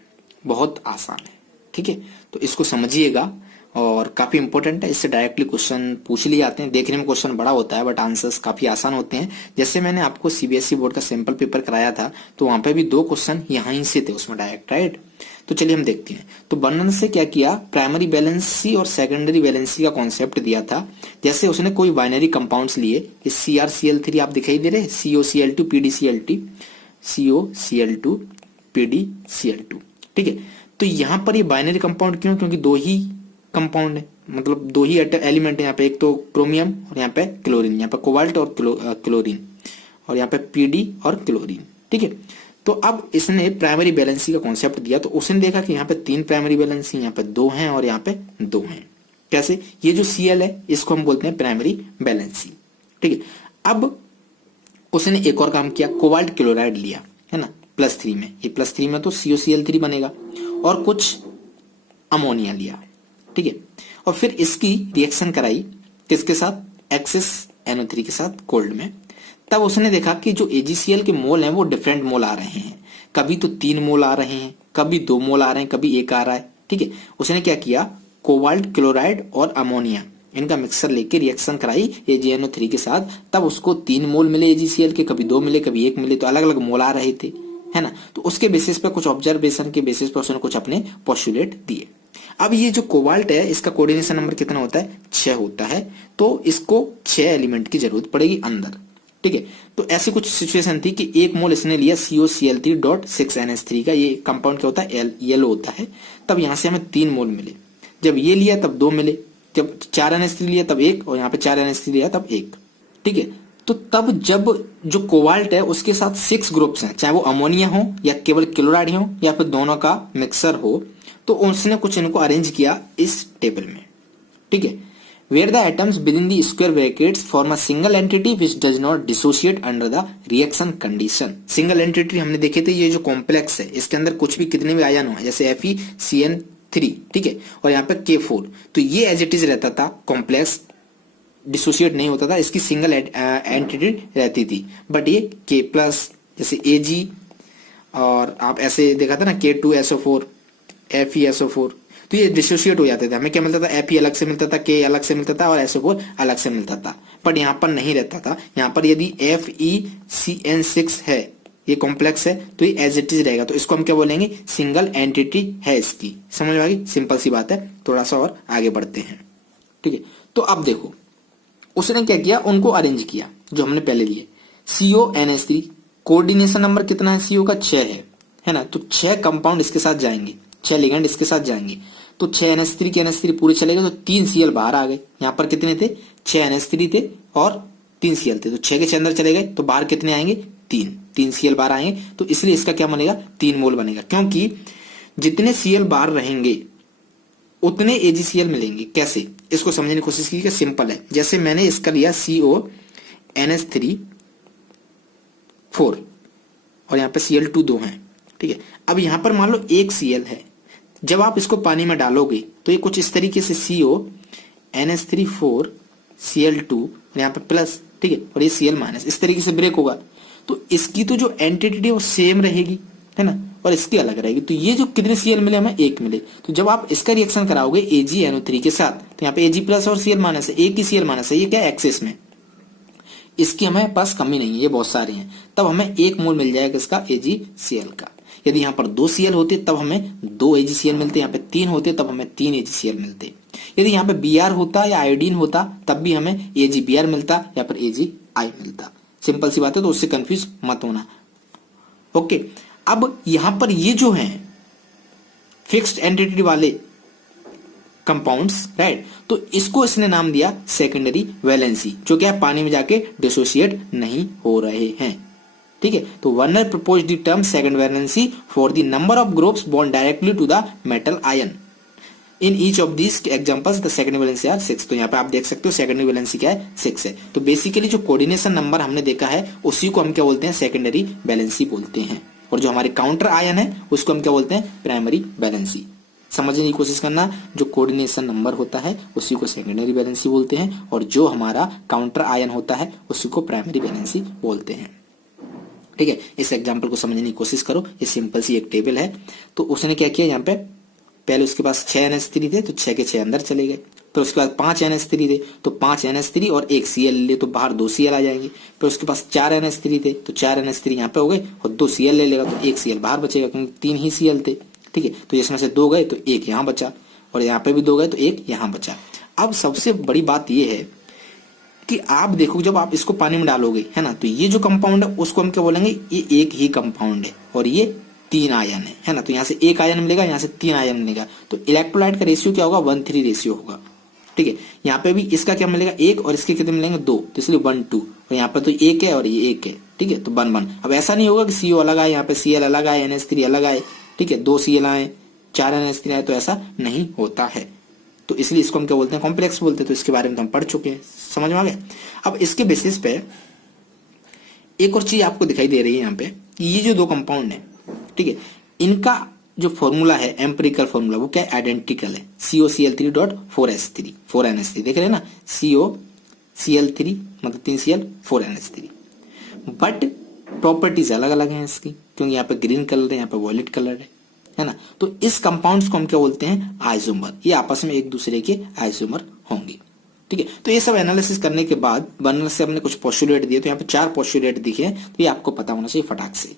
बहुत आसान है, ठीक है। तो इसको समझिएगा और काफी इंपॉर्टेंट है, इससे डायरेक्टली क्वेश्चन पूछ लिए जाते हैं। देखने में क्वेश्चन बड़ा होता है बट आंसर्स काफी आसान होते हैं। जैसे मैंने आपको सीबीएसई बोर्ड का सैंपल पेपर कराया था, तो वहां पे भी 2 क्वेश्चन यहाँ से थे उसमें डायरेक्ट, राइट। तो चलिए हम देखते हैं। तो बर्नर से क्या किया, प्राइमरी वैलेंसी और सेकेंडरी वैलेंसी का कॉन्सेप्ट दिया था। जैसे उसने कोई बाइनरी कंपाउंड्स लिए, CrCl3 आप दिखाई दे रहे हैं, COCl2 PdCl2, COCl2 PdCl2, ठीक है। तो यहाँ पर ये बाइनरी कंपाउंड क्यों, क्योंकि 2 ही कंपाउंड है, मतलब 2 ही एलिमेंट है यहाँ पे, एक तो क्रोमियम और यहाँ पे क्लोरीन, यहाँ पे कोबाल्ट और क्लोरीन, और यहाँ पे PD और क्लोरीन, ठीक है। तो अब इसने प्राइमरी बैलेंसी का कॉन्सेप्ट दिया, तो उसने देखा कि यहाँ पे 3 प्राइमरी बैलेंसी, यहाँ पे 2 हैं और यहाँ पे 2 हैं। कैसे, ये जो Cl है इसको हम बोलते हैं प्राइमरी बैलेंसी, ठीक है। अब उसने एक और काम किया, कोबाल्ट क्लोराइड लिया, है ना, +3 में, ये +3 में तो COCl3 बनेगा, और कुछ अमोनिया लिया, ठीक है। और फिर इसकी रिएक्शन कराई किसके साथ, XsNO3 के साथ कोल्ड में। तब उसने देखा कि जो AgCl के मोल हैं वो डिफरेंट मोल आ रहे हैं, कभी तो 3 मोल आ रहे हैं, कभी 2 मोल आ रहे हैं, कभी 1 आ रहा है, ठीक है। उसने क्या किया, कोबाल्ट क्लोराइड और अमोनिया इनका मिक्सर लेके रिएक्शन कराई AgNO3 के साथ। तब उसको 3 मोल मिले AgCl के, कभी 2 मिले, कभी 1 मिले, तो अलग अलग मोल आ रहे थे, है ना। तो उसके बेसिस पे, कुछ ऑब्जर्वेशन के बेसिस पे उसने कुछ अपने पोस्टुलेट दिए। अब ये जो कोबाल्ट है इसका कोऑर्डिनेशन नंबर कितना होता है, 6 होता है। तो इसको 6 एलिमेंट की जरूरत पड़ेगी अंदर, ठीक है। तो ऐसी कुछ सिचुएशन थी कि 1 मोल इसने लिया COCl3.6NH3 का, ये कंपाउंड क्या होता है, येलो होता है। तब यहाँ से हमें 3 मोल मिले, जब ये लिया तब 2 मिले, जब 4NH3 लिया तब 1, और यहाँ पे 4NH3 लिया तब 1, ठीक है। तो तब जब जो कोबाल्ट है उसके साथ 6 ग्रुप्स हैं, चाहे वो अमोनिया हो या केवल क्लोराइड हो या फिर दोनों का मिक्सर हो, तो उसने कुछ इनको अरेंज किया इस टेबल में, ठीक है। Where the atoms within the square brackets form a single entity which does not dissociate under the reaction condition. Single entity हमने देखे थे, ये जो कॉम्प्लेक्स है इसके अंदर कुछ भी कितने भी आयन हो, जैसे FeCN3, ठीक है, और यहाँ पे K4, तो ये एज इट इज रहता था, कॉम्प्लेक्स डिसोशिएट नहीं होता था, इसकी सिंगल एंटिटी रहती थी। बट ये K+ जैसे Ag, और आप ऐसे देखा था ना K2SO4, FeSO4, तो ये डिसोशिएट हो जाते थे। हमें क्या मिलता था, Fe अलग से मिलता था, K अलग से मिलता था और SO4 अलग से मिलता था। बट यहाँ पर नहीं रहता था, यहाँ पर यदि FeCN6 है, ये कॉम्प्लेक्स है, तो ये एज इट इज रहेगा। तो इसको हम क्या बोलेंगे, सिंगल एंटिटी है इसकी। समझ में आ गई, सिंपल सी बात है। थोड़ा सा और आगे बढ़ते हैं, ठीक है। तो अब देखो उसने क्या किया, उनको अरेंज किया जो हमने पहले लिए। CONH3 कोऑर्डिनेशन नंबर कितना है, CO का 6 है ना। तो 6 कंपाउंड इसके साथ जाएंगे, 6 लिगेंड इसके साथ जाएंगे, तो 6 NH3 के NH3 पूरे चले गए, तो 3 Cl बाहर आ गए। यहाँ पर कितने थे, 6 NH3 थे और 3 Cl थे, तो 6 के 6 अंदर चले गए, तो बाहर कितने आएंगे, 3 Cl बाहर आएंगे। तो इसलिए इसका क्या बनेगा, 3 मोल बनेगा, क्योंकि जितने Cl बाहर रहेंगे उतने AgCl मिलेंगे। कैसे, इसको समझने की कोशिश की, सिंपल है। जैसे मैंने इसका लिया CONH3 4 और यहाँ पे Cl2 2 है, ठीक है। अब यहाँ पर मान लो 1 Cl है, जब आप इसको पानी में डालोगे तो ये कुछ इस तरीके से CONH3 4 Cl2 और यहाँ पे प्लस, ठीक है, और ये Cl- इस तरीके से ब्रेक होगा। तो इसकी तो जो एंटिटी है वो सेम रहेगी, है ना, और इसकी अलग रहेगी। तो ये जो कितने Cl मिले, हमें 1 मिले। तो जब आप इसका रिएक्शन कराओगे AgNO3 के साथ, तो यहाँ पे Ag+ और Cl- है, एक ही Cl- है, ये क्या एक्सेस में, इसकी हमें पास कमी नहीं है, ये बहुत सारे हैं। तब हमें 1 मोल मिल जाएगा इसका AgCl का। यदि यहाँ पर 2 Cl होते तब हमें 2 AgCl मिलते, यहाँ पे 3 होते तब हमें 3 AgCl मिलते। यदि यहाँ पे Br होता या आयोडीन होता तब भी हमें AgBr मिलता या फिर AgI मिलता। सिंपल सी बात है, तो उससे कंफ्यूज मत होना। ओके, अब यहाँ पर ये जो है फिक्स्ड एंटिटी वाले कंपाउंड्स, राइट, तो इसको इसने नाम दिया सेकेंडरी वैलेंसी, जो क्या पानी में जाके डिसोशिएट नहीं हो रहे हैं, ठीक है। तो Werner propose the term second valency for the number of groups bond directly to the metal ion. In each of these examples the secondary valency are 6। तो यहाँ पे आप देख सकते हो सेकेंडरी वैलेंसी क्या है, 6 है। तो बेसिकली जो कोऑर्डिनेशन नंबर हमने देखा है उसी को हम क्या बोलते हैं, सेकेंडरी वैलेंसी बोलते हैं। और जो हमारे काउंटर आयन है उसको हम क्या बोलते हैं, प्राइमरी वैलेंसी। समझने की कोशिश करना, जो कोऑर्डिनेशन नंबर होता है उसी को सेकेंडरी वैलेंसी बोलते हैं, और जो हमारा काउंटर आयन होता है उसी को प्राइमरी वैलेंसी बोलते हैं। ठीक है, इस एग्जांपल को समझने की कोशिश करो। ये सिंपल सी एक टेबल है। तो उसने क्या किया, यहाँ पे पहले उसके पास 6 NH3 थे तो 6 के 6 अंदर चले गए। फिर उसके बाद 5 NH3 थे तो 5 NH3 और 1 Cl ले तो बाहर 2 Cl आ जाएंगे। फिर उसके पास 4 NH3 थे तो 4 NH3 यहाँ पे हो गए और 2 Cl ले लेगा तो 1 Cl बाहर बचेगा, क्योंकि 3 ही Cl थे। ठीक है, तो इसमें से 2 गए तो 1 यहाँ बचा, और यहाँ पे भी 2 गए तो 1 यहाँ बचा। अब सबसे बड़ी बात यह है कि आप देखो जब आप इसको पानी में डालोगे, है ना, तो ये जो कंपाउंड है उसको हम क्या बोलेंगे, ये एक ही कंपाउंड है और ये 3 आयन है ना। तो यहाँ से 1 आयन मिलेगा, यहाँ से 3 आयन मिलेगा, तो इलेक्ट्रोलाइट का रेशियो क्या होगा, 1:3 रेशियो होगा। ठीक है, यहाँ पे भी इसका क्या मिलेगा, 1, और इसके कितने मिलेंगे, 2, तो इसलिए 1:2। और यहाँ पे तो 1 है और ये 1 है। ठीक है, तो 1:1। अब ऐसा नहीं होगा कि CO अलग आए, यहाँ पे Cl अलग आए, NH3 अलग आए, ठीक है, 2 Cl आए, 4 NH3 आए, तो ऐसा नहीं होता है। तो इसलिए इसको हम क्या बोलते हैं, कॉम्प्लेक्स बोलते हैं। तो इसके बारे में तो हम पढ़ चुके हैं, समझ में आ गया। अब इसके बेसिस पे एक और चीज आपको दिखाई दे रही है यहाँ पे, ये जो 2 कंपाउंड है, ठीक है, इनका जो फॉर्मूला है, एम्पिरिकल फॉर्मूला, वो क्या आइडेंटिकल है, COCl3.4S3 4NH3, देख रहे हैं ना, COCl3 मतलब 3Cl 4NH3, बट प्रॉपर्टीज अलग अलग हैं इसकी, क्योंकि यहाँ पे ग्रीन कलर है, यहाँ पे वॉयलेट कलर है ना। तो इस कंपाउंड्स को हम क्या बोलते हैं, आइसोमर। ये आपस में एक दूसरे के आइसोमर होंगे। ठीक है, तो ये सब एनालिसिस करने के बाद बर्नर से हमने कुछ पोस्टुलेट दिए, तो यहाँ पे 4 पोस्टुलेट दिखे हैं, तो ये आपको पता होना चाहिए फटाक से।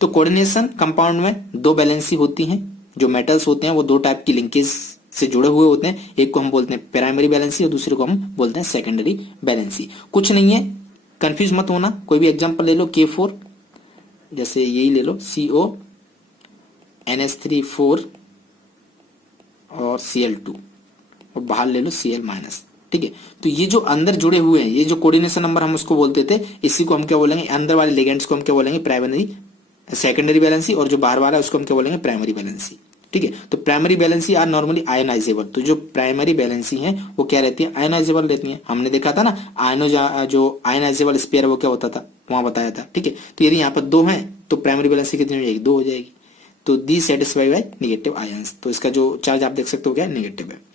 तो कोऑर्डिनेशन कंपाउंड में 2 वैलेंसी होती हैं। जो मेटल्स होते हैं वो 2 टाइप की लिंकेज से जुड़े हुए होते हैं, एक को हम बोलते हैं प्राइमरी वैलेंसी और दूसरे को हम बोलते हैं सेकेंडरी वैलेंसी। कुछ नहीं है, कंफ्यूज मत होना। कोई भी एग्जांपल ले लो, K4 जैसे यही ले लो, CO NH3 4 और Cl2, और बाहर ले लो Cl-। ठीक है, तो ये जो अंदर जुड़े हुए हैं, ये जो कोऑर्डिनेशन नंबर हम उसको बोलते थे, इसी को हम क्या बोलेंगे, अंदर वाले लिगेंड्स को हम क्या बोलेंगे, प्राइमरी सेकेंडरी वैलेंसी, और जो बाहर वाला है उसको हम क्या बोलेंगे, प्राइमरी वैलेंसी। ठीक है, तो primary valency are normally ionisable. तो जो प्राइमरी वैलेंसी है वो क्या रहती है, आयनाइजेबल रहती है। हमने देखा था ना, आयनो जो आयनाइजेबल स्पेयर वो क्या होता था, वहां बताया था। ठीक है, तो यदि यहाँ पर 2 है तो प्राइमरी वैलेंसी कितनी हो जाएगी, 2 हो जाएगी। तो दी सेटिस्फाइड बाय नेगेटिव आयंस, तो इसका जो चार्ज आप देख सकते हो क्या है, नेगेटिव है।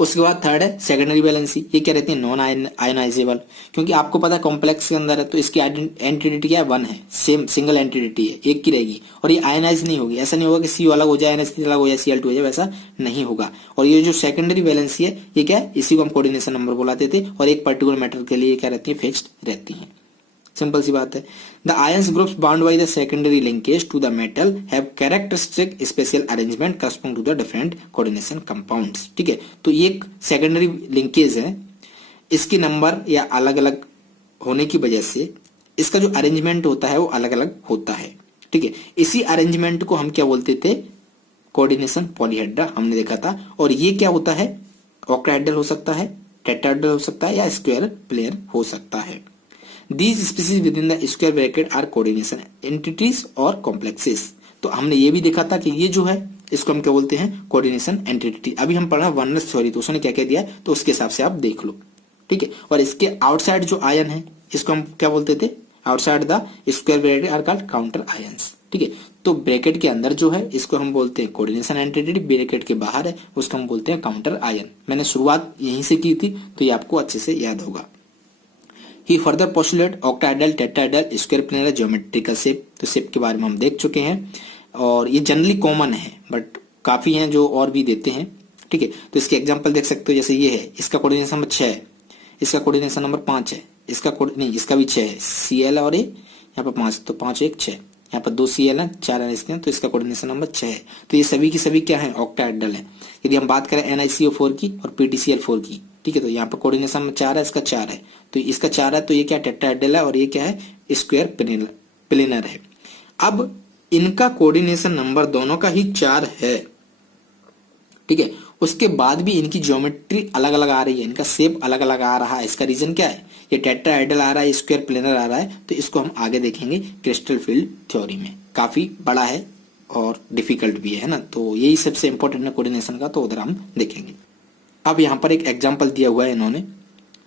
उसके बाद थर्ड है सेकेंडरी वैलेंसी। ये क्या रहती है, नॉन आयनाइजेबल, क्योंकि आपको पता है कॉम्प्लेक्स के अंदर है तो इसकी एंटिटी क्या है, 1 है, सेम सिंगल एंटिटी है, एक की रहेगी, और ये आयनाइज नहीं होगी। ऐसा नहीं होगा कि CO अलग हो जाए, NH3 अलग हो जाए, Cl2 हो जाए, वैसा नहीं होगा। और ये जो सेकेंडरी वैलेंसी है ये क्या है, इसी को हम कोऑर्डिनेशन नंबर बुलाते थे, और एक पर्टिकुलर मेटल के लिए क्या रहती है, फिक्स्ड रहती है। सिंपल सी बात है। The ions groups bound by the secondary linkage to the metal have characteristic spatial arrangement correspond to the different coordination compounds. ठीक है, तो ये एक सेकेंडरी लिंकेज है, इसकी नंबर या अलग अलग होने की वजह से इसका जो अरेंजमेंट होता है वो अलग अलग होता है। ठीक है, इसी अरेंजमेंट को हम क्या बोलते थे, कोऑर्डिनेशन पॉलीहेड्रा हमने देखा था। और ये क्या होता है, ऑक्टाहेड्रल हो सकता है, टेट्राहेड्रल हो सकता है, या स्क्वायर प्लेयर हो सकता है। These species within the square bracket are coordination entities और complexes। तो हमने ये भी देखा था कि ये जो है इसको हम क्या बोलते हैं, कोऑर्डिनेशन एंटिटी। अभी हम पढ़ रहे हैं वर्नर्स थ्योरी, तो उसने क्या क्या दिया है तो उसके हिसाब से आप देख लो। ठीक है, और इसके आउटसाइड जो आयन है इसको हम क्या बोलते थे, outside the square bracket are called counter ions. ठीक है, तो ब्रैकेट के अंदर जो है इसको हम बोलते हैं कोऑर्डिनेशन एंटिटी, ब्रैकेट के बाहर है उसको हम बोलते हैं काउंटर आयन। मैंने शुरुआत यहीं से की थी तो ये आपको अच्छे से याद होगा। He further postulate octahedral, tetrahedral, square planar geometrical shape। तो शेप के बारे में हम देख चुके हैं और ये जनरली कॉमन है, बट काफी हैं जो और भी देते हैं। ठीक है, तो इसके एग्जांपल देख सकते हो, जैसे ये है, इसका कोऑर्डिनेशन नंबर 6 है, इसका कोऑर्डिनेशन नंबर 5 है, इसका नहीं इसका भी 6 है, Cl और यहाँ पर 5, तो 5 1 6, यहाँ पर 2 Cl है, 4 NH है, तो इसका कोऑर्डिनेशन नंबर 6 है। तो ये सभी की सभी क्या है, ऑक्टाहेड्रल है। यदि हम बात करें NiCO4 की और PtCl4 की, ठीक है, तो यहाँ पर कोऑर्डिनेशन में 4 है, इसका 4 है, तो इसका 4 है, तो ये क्या टेट्राहेड्रल है, और ये क्या है, स्क्वायर प्लेनर है। अब इनका कोऑर्डिनेशन नंबर दोनों का ही 4 है। ठीक है, उसके बाद भी इनकी ज्योमेट्री अलग अलग आ रही है, इनका शेप अलग अलग आ रहा है। इसका रीजन क्या है, ये टेट्राहेड्रल आ रहा है, स्क्वायर प्लेनर आ रहा है, तो इसको हम आगे देखेंगे क्रिस्टल फील्ड थ्योरी में। काफी बड़ा है और डिफिकल्ट भी है ना, तो यही सबसे इंपॉर्टेंट है कोऑर्डिनेशन का, तो उधर हम देखेंगे। अब यहाँ पर एक एग्जाम्पल दिया हुआ है इन्होंने,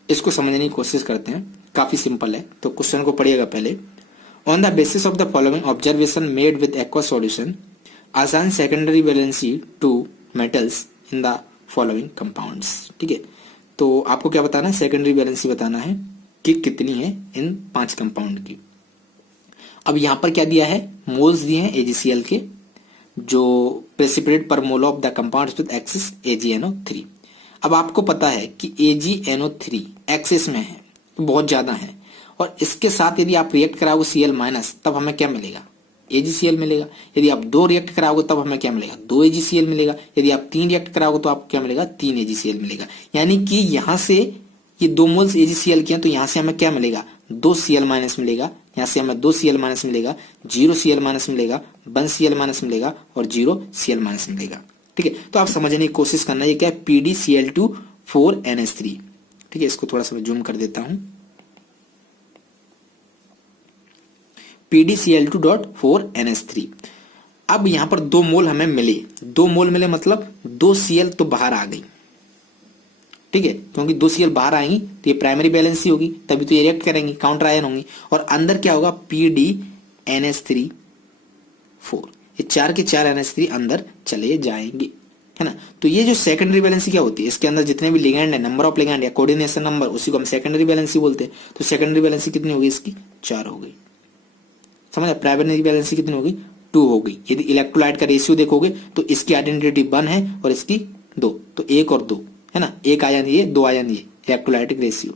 इसको समझने की कोशिश करते हैं, काफी सिंपल है। तो क्वेश्चन को पढ़िएगा पहले। On the basis of the following observation made with aqua solution assign secondary valency two metals in the following compounds. ठीक है, तो आपको क्या बताना है, सेकेंडरी वैलेंसी बताना है कि कितनी है इन 5 कंपाउंड की। अब यहां पर क्या दिया है, मोल्स दिए हैं AgCl के, जो प्रेसिपिटेट पर mole of the compounds with axis AgNO3। अब आपको पता है कि AgNO3 एक्सिस में है, तो बहुत ज्यादा है, और इसके साथ यदि आप रिएक्ट कराओगे Cl माइनस, तब हमें क्या मिलेगा, AgCl मिलेगा। यदि आप 2 रिएक्ट कराओगे तब हमें क्या मिलेगा, 2 AgCl मिलेगा। यदि आप 3 रिएक्ट कराओगे तो आपको क्या मिलेगा, 3 AgCl मिलेगा। यानी कि यहां से ये 2 मोल्स AgCl के हैं, तो यहां से हमें क्या मिलेगा, 2 Cl माइनस मिलेगा। यहां से हमें 2 Cl माइनस मिलेगा, 0 Cl माइनस मिलेगा, 1 Cl माइनस मिलेगा और 0 Cl माइनस मिलेगा। ठीक है, तो आप समझने की कोशिश करना, ये क्या है, PdCl2 4NH3। ठीक है, इसको थोड़ा सा जूम कर देता हूं, PdCl2.4NH3। अब यहां पर 2 मोल हमें मिले, 2 मोल मिले मतलब 2 Cl तो बाहर आ गई। ठीक है, क्योंकि 2 Cl बाहर आएंगी तो ये प्राइमरी बैलेंसी होगी, तभी तो ये रिएक्ट करेंगी, काउंटर आयन होंगी, और अंदर क्या होगा, PdNH3 4। ये 4 के 4 NH3 अंदर चले जाएंगे, है ना। तो ये जो सेकेंडरी बैलेंसी क्या होती है, इसके अंदर जितने भी लिगेंड है, नंबर ऑफ लिगेंड या कोऑर्डिनेशन नंबर, उसी को हम सेकेंडरी बैलेंसी बोलते हैं। तो सेकेंडरी बैलेंसी कितनी होगी इसकी, 4 हो गई। समझ, प्राइमरी बैलेंसी कितनी होगी, 2 हो गई। यदि इलेक्ट्रोलाइट का रेशियो देखोगे तो इसकी आइडेंटिटी 1 है और इसकी 2, तो 1 और 2 है ना, 1 आयन ये, 2 आयन ये, इलेक्ट्रोलाइटिक रेशियो।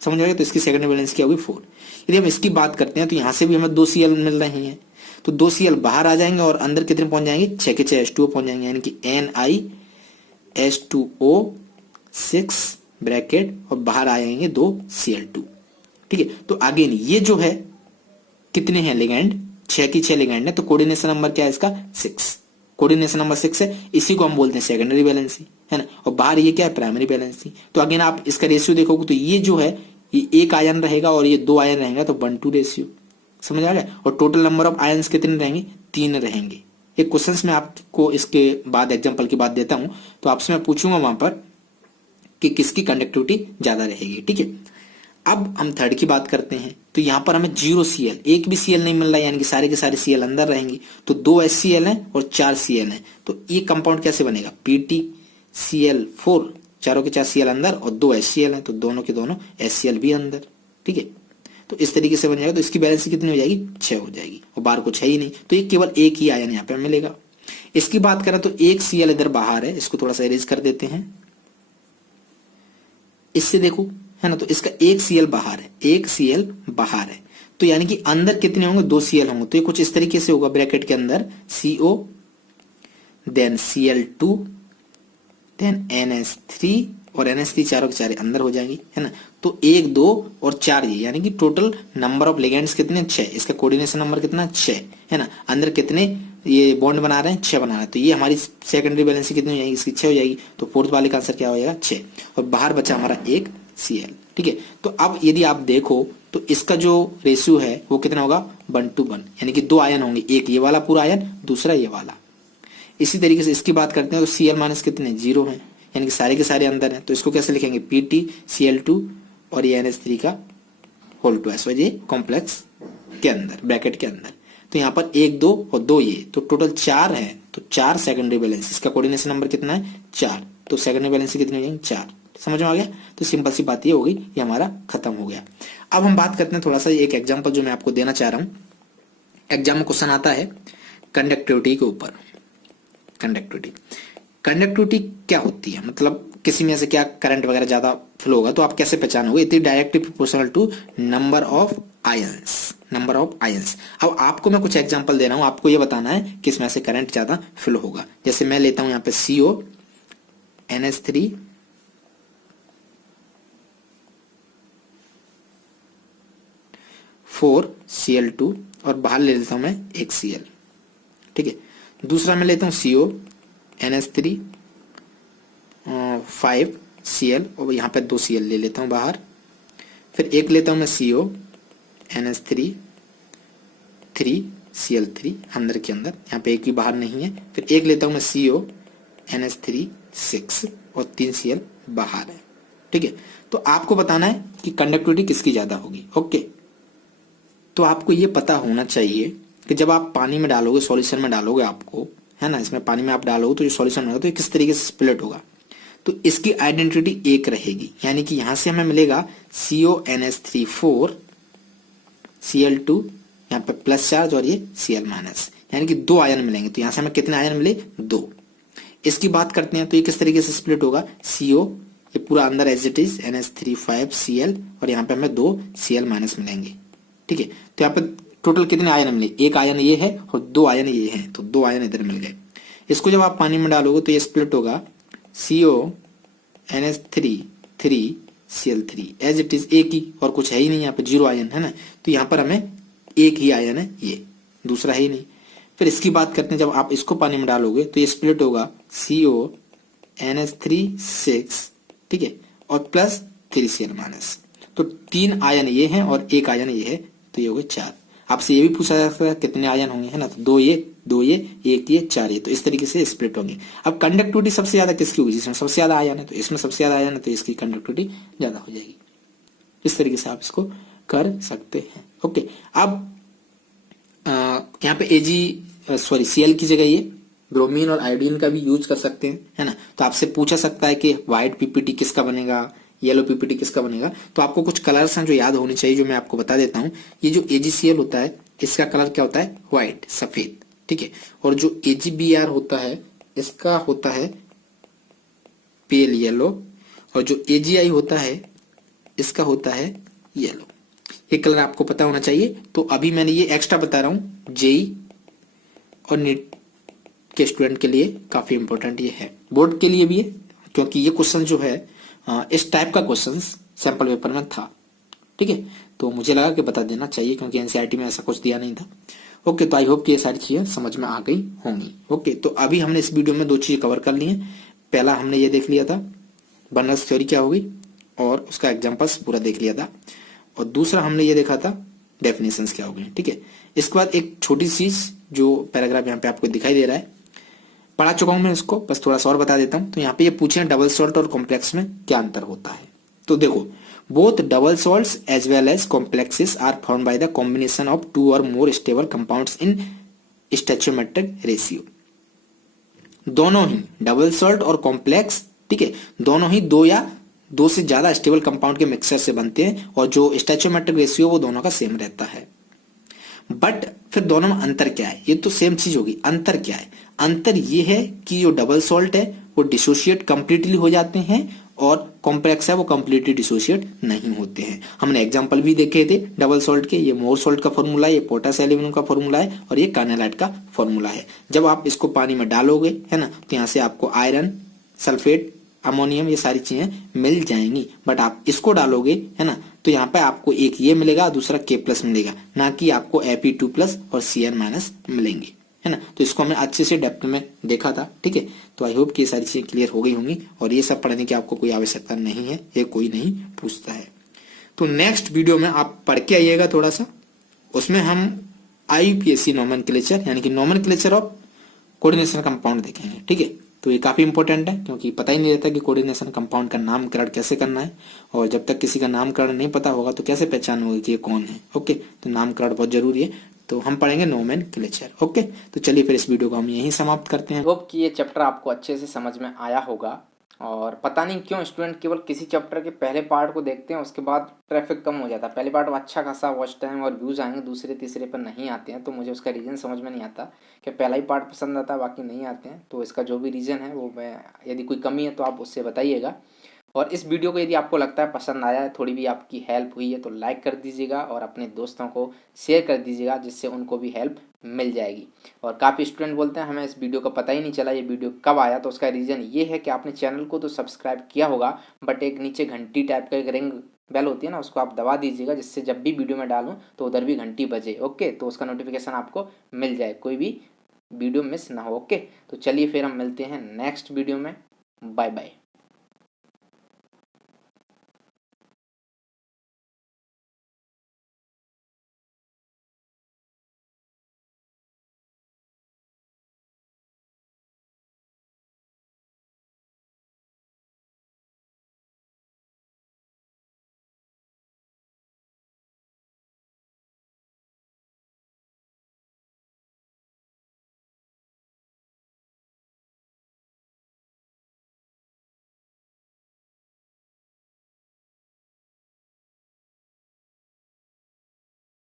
समझ आएगा, तो इसकी सेकेंडरी बैलेंस क्या होगी, 4। यदि हम इसकी बात करते हैं तो यहां से भी हमें 2 Cl मिल रही हैं, तो 2 Cl बाहर आ जाएंगे और अंदर कितने पहुंच जाएंगे, 6 के 6 H2O पहुंच जाएंगे, यानी कि NiH2O6 ब्रैकेट और बाहर आ जाएंगे 2 Cl2। ठीक है, तो आगे नहीं, ये जो है कितने हैं लिगेंड, 6 की 6 लिगेंड है, तो कोऑर्डिनेशन नंबर क्या है इसका, 6। कोऑर्डिनेशन नंबर 6 है, इसी को हम बोलते हैं सेकेंडरी बैलेंसी, है ना। और बाहर ये क्या है, प्राइमरी बैलेंसी। तो अगेन आप इसका रेशियो देखोगे तो ये जो है, ये 1 आयन रहेगा और ये 2 आयन रहेगा, तो 1:2 रेशियो। समझ आ गया। और टोटल नंबर ऑफ आयन्स कितने रहेंगे, 3 रहेंगे। एक क्वेश्चन में आपको इसके बाद एग्जाम्पल की बात देता हूं, तो आपसे मैं पूछूंगा वहां पर कि किसकी कंडक्टिविटी ज्यादा रहेगी। ठीक है, अब हम थर्ड की बात करते हैं, तो यहां पर हमें 0 Cl, एक भी Cl नहीं मिल रहा है, यानी कि सारे के सारे Cl अंदर रहेंगे। तो 2 HCl है और 4 Cl है, तो ये कंपाउंड कैसे बनेगा, PtCl4, चारों के 4 Cl अंदर और 2 HCl है, तो दोनों के दोनों HCl भी अंदर। ठीक है, तो इस तरीके से बन जाएगा। तो इसकी बैलेंस कितनी हो जाएगी, 6 हो जाएगी, और बाहर कुछ है ही नहीं, तो ये केवल एक ही आयन यहाँ पे मिलेगा। इसकी बात करें तो 1 Cl इधर बाहर है, इसको थोड़ा सा इरेज कर देते हैं, इससे देखो, है ना। तो इसका 1 Cl बाहर है, 1 Cl बाहर है, तो यानी कि अंदर कितने होंगे, 2 Cl होंगे। तो ये कुछ इस तरीके से होगा, ब्रैकेट के अंदर CO then Cl2 then NH3 और NH3 चारों के चारे अंदर हो जाएंगी, है ना। तो 1 2 और 4 ये, यानी कि टोटल नंबर ऑफ लिगेंड्स कितने, 6। इसका कोऑर्डिनेशन नंबर कितना, 6, है ना। अंदर कितने ये बॉन्ड बना रहे हैं, 6 बना रहे हैं, तो ये हमारी सेकेंडरी बैलेंसी कितनी हो जाएगी, इसकी 6 हो जाएगी। तो फोर्थ वाले का आंसर क्या हो जाएगा, 6, और बाहर बचा हमारा 1 Cl। ठीक है, तो अब यदि आप देखो तो इसका जो रेशियो है वो कितना होगा, 1:1, यानी कि 2 आयन होंगे, एक ये वाला पूरा आयन, दूसरा ये वाला। इसी तरीके से इसकी बात करते हैं तो Cl माइनस कितने, 0 है, यानी कि सारे के सारे अंदर हैं। तो इसको कैसे लिखेंगे, PtCl2 और ये NH3 का होल ट्वाइस, ये कॉम्प्लेक्स के अंदर, ब्रैकेट के अंदर। तो यहाँ पर 1 2 और 2 ये, तो टोटल 4 है, तो 4 सेकेंडरी बैलेंस। इसका कोऑर्डिनेशन नंबर कितना है, 4, तो सेकेंडरी बैलेंस कितनी हो जाएंगे, 4। समझ में आ गया। तो सिंपल सी बात ये होगी, ये हमारा खत्म हो गया। अब हम बात करते हैं थोड़ा सा एक एग्जांपल जो मैं आपको देना चाह रहा हूं। एग्जाम में क्वेश्चन आता है कंडक्टिविटी के ऊपर। कंडक्टिविटी क्या होती है, मतलब किसी में से क्या करंट वगैरह ज्यादा फ्लो होगा, तो आप कैसे पहचानोगे, it is directly proportional to number of ions. अब आपको मैं कुछ एग्जांपल दे रहा हूं, आपको ये बताना है कि इसमें से करंट ज्यादा फ्लो होगा। जैसे मैं लेता हूं यहाँ पे CO NH3 4 Cl2 और बाहर ले लेता हूं मैं 1 Cl। ठीक है, दूसरा मैं लेता हूं CO NH3 5 Cl और यहाँ पे 2 Cl ले लेता हूं बाहर। फिर एक लेता हूं मैं CO NH3 3 Cl3 अंदर के अंदर, यहाँ पे एक भी बाहर नहीं है। फिर एक लेता हूँ मैं CONH3 6 और 3 Cl बाहर है। ठीक है, तो आपको बताना है कि कंडक्टिविटी किसकी ज्यादा होगी। ओके, तो आपको ये पता होना चाहिए कि जब आप पानी में डालोगे, सॉल्यूशन में डालोगे आपको, है ना, इसमें पानी में आप डालोगे तो जो सॉल्यूशन होगा तो ये किस तरीके से स्प्लिट होगा। तो इसकी आइडेंटिटी एक रहेगी, यानी कि यहां से हमें मिलेगा CONH3 Cl2, यहाँ पे प्लस चार्ज और ये Cl माइनस, यानी कि 2 आयन मिलेंगे। तो यहां से हमें कितने आयन मिले? 2। इसकी बात करते हैं तो ये किस तरीके से स्प्लिट होगा। CO ये पूरा अंदर as it is NH3 Cl और यहाँ पे हमें 2 Cl माइनस मिलेंगे। ठीक है, तो यहाँ पे टोटल कितने आयन मिले? एक आयन ये है और 2 आयन ये है, तो 2 आयन इधर मिल गए। इसको जब आप पानी में डालोगे तो ये स्प्लिट होगा CONH3 Cl3 as it is, एक ही, और कुछ है ही नहीं, यहाँ पे 0 आयन है ना, तो यहाँ पर हमें एक ही आयन है, ये दूसरा है ही नहीं। फिर इसकी बात करते हैं, जब आप इसको पानी में डालोगे तो ये स्प्लिट होगा CONH3 6, ठीक है, और प्लस 3 Cl माइनस, तो 3 आयन ये हैं और एक आयन ये है, तो ये हो गए 4। आपसे ये भी पूछा जा सकता है कितने आयन होंगे, है ना, तो 2 ये 1 ये 4 ये, तो इस तरीके से स्प्लिट होंगे। अब कंडक्टिविटी सबसे ज्यादा किसकी होगी? जिसमें सबसे ज्यादा आयन है, तो इसमें सबसे ज्यादा आयन है तो इसकी कंडक्टिविटी ज्यादा हो जाएगी। इस तरीके से आप इसको कर सकते हैं। ओके, अब यहाँ पे Cl की जगह ये ब्रोमीन और आयोडीन का भी यूज कर सकते हैं, है ना। तो आपसे पूछा सकता है कि व्हाइट पीपीटी किसका बनेगा, येलो पीपीटी किसका बनेगा। तो आपको कुछ कलर्स हैं जो याद होने चाहिए, जो मैं आपको बता देता हूँ। ये जो AgCl होता है इसका कलर क्या होता है? व्हाइट, सफेद, ठीक है। और जो AgBr होता है इसका होता है पेल येलो, और जो AgI होता है इसका होता है येलो। ये कलर आपको पता होना चाहिए। तो अभी मैंने ये एक्स्ट्रा बता रहा हूँ, JEE और नीट के स्टूडेंट के लिए काफी इंपॉर्टेंट ये है, बोर्ड के लिए भी है, क्योंकि ये क्वेश्चन जो है इस टाइप का क्वेश्चन सैंपल पेपर में था। ठीक है, तो मुझे लगा कि बता देना चाहिए, क्योंकि एनसीईआरटी में ऐसा कुछ दिया नहीं था। ओके, तो आई होप कि ये सारी चीजें समझ में आ गई होंगी। ओके, तो अभी हमने इस वीडियो में 2 चीजें कवर कर ली हैं। पहला हमने ये देख लिया था बर्नर्स थ्योरी क्या होगी, और उसका एग्जाम्पल्स पूरा देख लिया था, और दूसरा हमने ये देखा था डेफिनेशंस क्या होगी। ठीक है, इसके बाद एक छोटी चीज जो पैराग्राफ यहाँ पे आपको दिखाई दे रहा है, पढ़ा चुका हूं मैं इसको, बस थोड़ा सा और बता देता हूं। तो यहाँ पे ये पूछे डबल सॉल्ट और कॉम्प्लेक्स में क्या अंतर होता है। तो देखो, both double salts as well as complexes are formed by the combination of 2 और more stable compounds in stoichiometric ratio. दोनों ही डबल सॉल्ट और कॉम्प्लेक्स, ठीक है, दोनों ही 2 या 2 से ज्यादा स्टेबल कंपाउंड के मिक्सचर से बनते हैं, और जो स्टोइचोमेट्रिक रेशियो वो दोनों का सेम रहता है। बट फिर दोनों में अंतर क्या है? ये तो सेम चीज होगी, अंतर क्या है? अंतर ये है कि जो डबल सॉल्ट है वो डिसोशिएट कंप्लीटली हो जाते हैं, और कॉम्प्लेक्स है वो कंप्लीटली डिसोशिएट नहीं होते हैं। हमने एग्जांपल भी देखे थे डबल सॉल्ट के, ये मोर सॉल्ट का फॉर्मूला है, ये पोटास एल्यूमिनियम का फॉर्मूला है, और ये कार्नेलाइट का फॉर्मूला है। जब आप इसको पानी में डालोगे, है ना, तो यहाँ से आपको आयरन, सल्फेट, अमोनियम, ये सारी चीजें मिल जाएंगी। बट आप इसको डालोगे, है ना, तो यहाँ पे आपको एक ये मिलेगा, दूसरा K+ मिलेगा, ना कि आपको Fe2+ और Cl- मिलेंगे, है ना। तो इसको हमने अच्छे से डेप्थ में देखा था। ठीक है, तो आई होप कि ये सारी चीजें क्लियर हो गई होंगी, और ये सब पढ़ने की आपको कोई आवश्यकता नहीं है, ये कोई नहीं पूछता है। तो नेक्स्ट वीडियो में आप पढ़ के आइएगा थोड़ा सा, उसमें हम IUPAC नोमेनक्लेचर यानी कि नोमेनक्लेचर ऑफ कोऑर्डिनेशन कंपाउंड देखेंगे। ठीक है, तो ये काफी इंपॉर्टेंट है, क्योंकि पता ही नहीं रहता कि कोऑर्डिनेशन कंपाउंड का नामकरण कैसे करना है, और जब तक किसी का नामकरण नहीं पता होगा तो कैसे पहचान होगी कि ये कौन है। ओके, तो नामकरण बहुत जरूरी है। तो हम पढ़ेंगे नोमेनक्लेचर। ओके, तो चलिए फिर इस वीडियो को हम यहीं समाप्त करते हैं। होप कि ये चैप्टर आपको अच्छे से समझ में आया होगा, और पता नहीं क्यों स्टूडेंट केवल किसी चैप्टर के पहले पार्ट को देखते हैं, उसके बाद ट्रैफिक कम हो जाता है। पहले पार्ट में अच्छा खासा वॉच टाइम और व्यूज़ आएंगे, दूसरे तीसरे पर नहीं आते हैं, तो मुझे उसका रीज़न समझ में नहीं आता कि पहला ही पार्ट पसंद आता है बाकी नहीं आते हैं। तो इसका जो भी रीज़न है वो मैं, यदि कोई कमी है तो आप उससे बताइएगा। और इस वीडियो को यदि आपको लगता है पसंद आया है, थोड़ी भी आपकी हेल्प हुई है, तो लाइक कर दीजिएगा और अपने दोस्तों को शेयर कर दीजिएगा, जिससे उनको भी हेल्प मिल जाएगी। और काफ़ी स्टूडेंट बोलते हैं हमें इस वीडियो का पता ही नहीं चला ये वीडियो कब आया, तो उसका रीज़न ये है कि आपने चैनल को तो सब्सक्राइब किया होगा, बट एक नीचे घंटी टाइप का एक रिंग बेल होती है ना, उसको आप दबा दीजिएगा, जिससे जब भी वीडियो में डालूँ तो उधर भी घंटी बजे। ओके, तो उसका नोटिफिकेशन आपको मिल जाए, कोई भी वीडियो मिस ना हो। ओके, तो चलिए फिर हम मिलते हैं नेक्स्ट वीडियो में। Bye bye.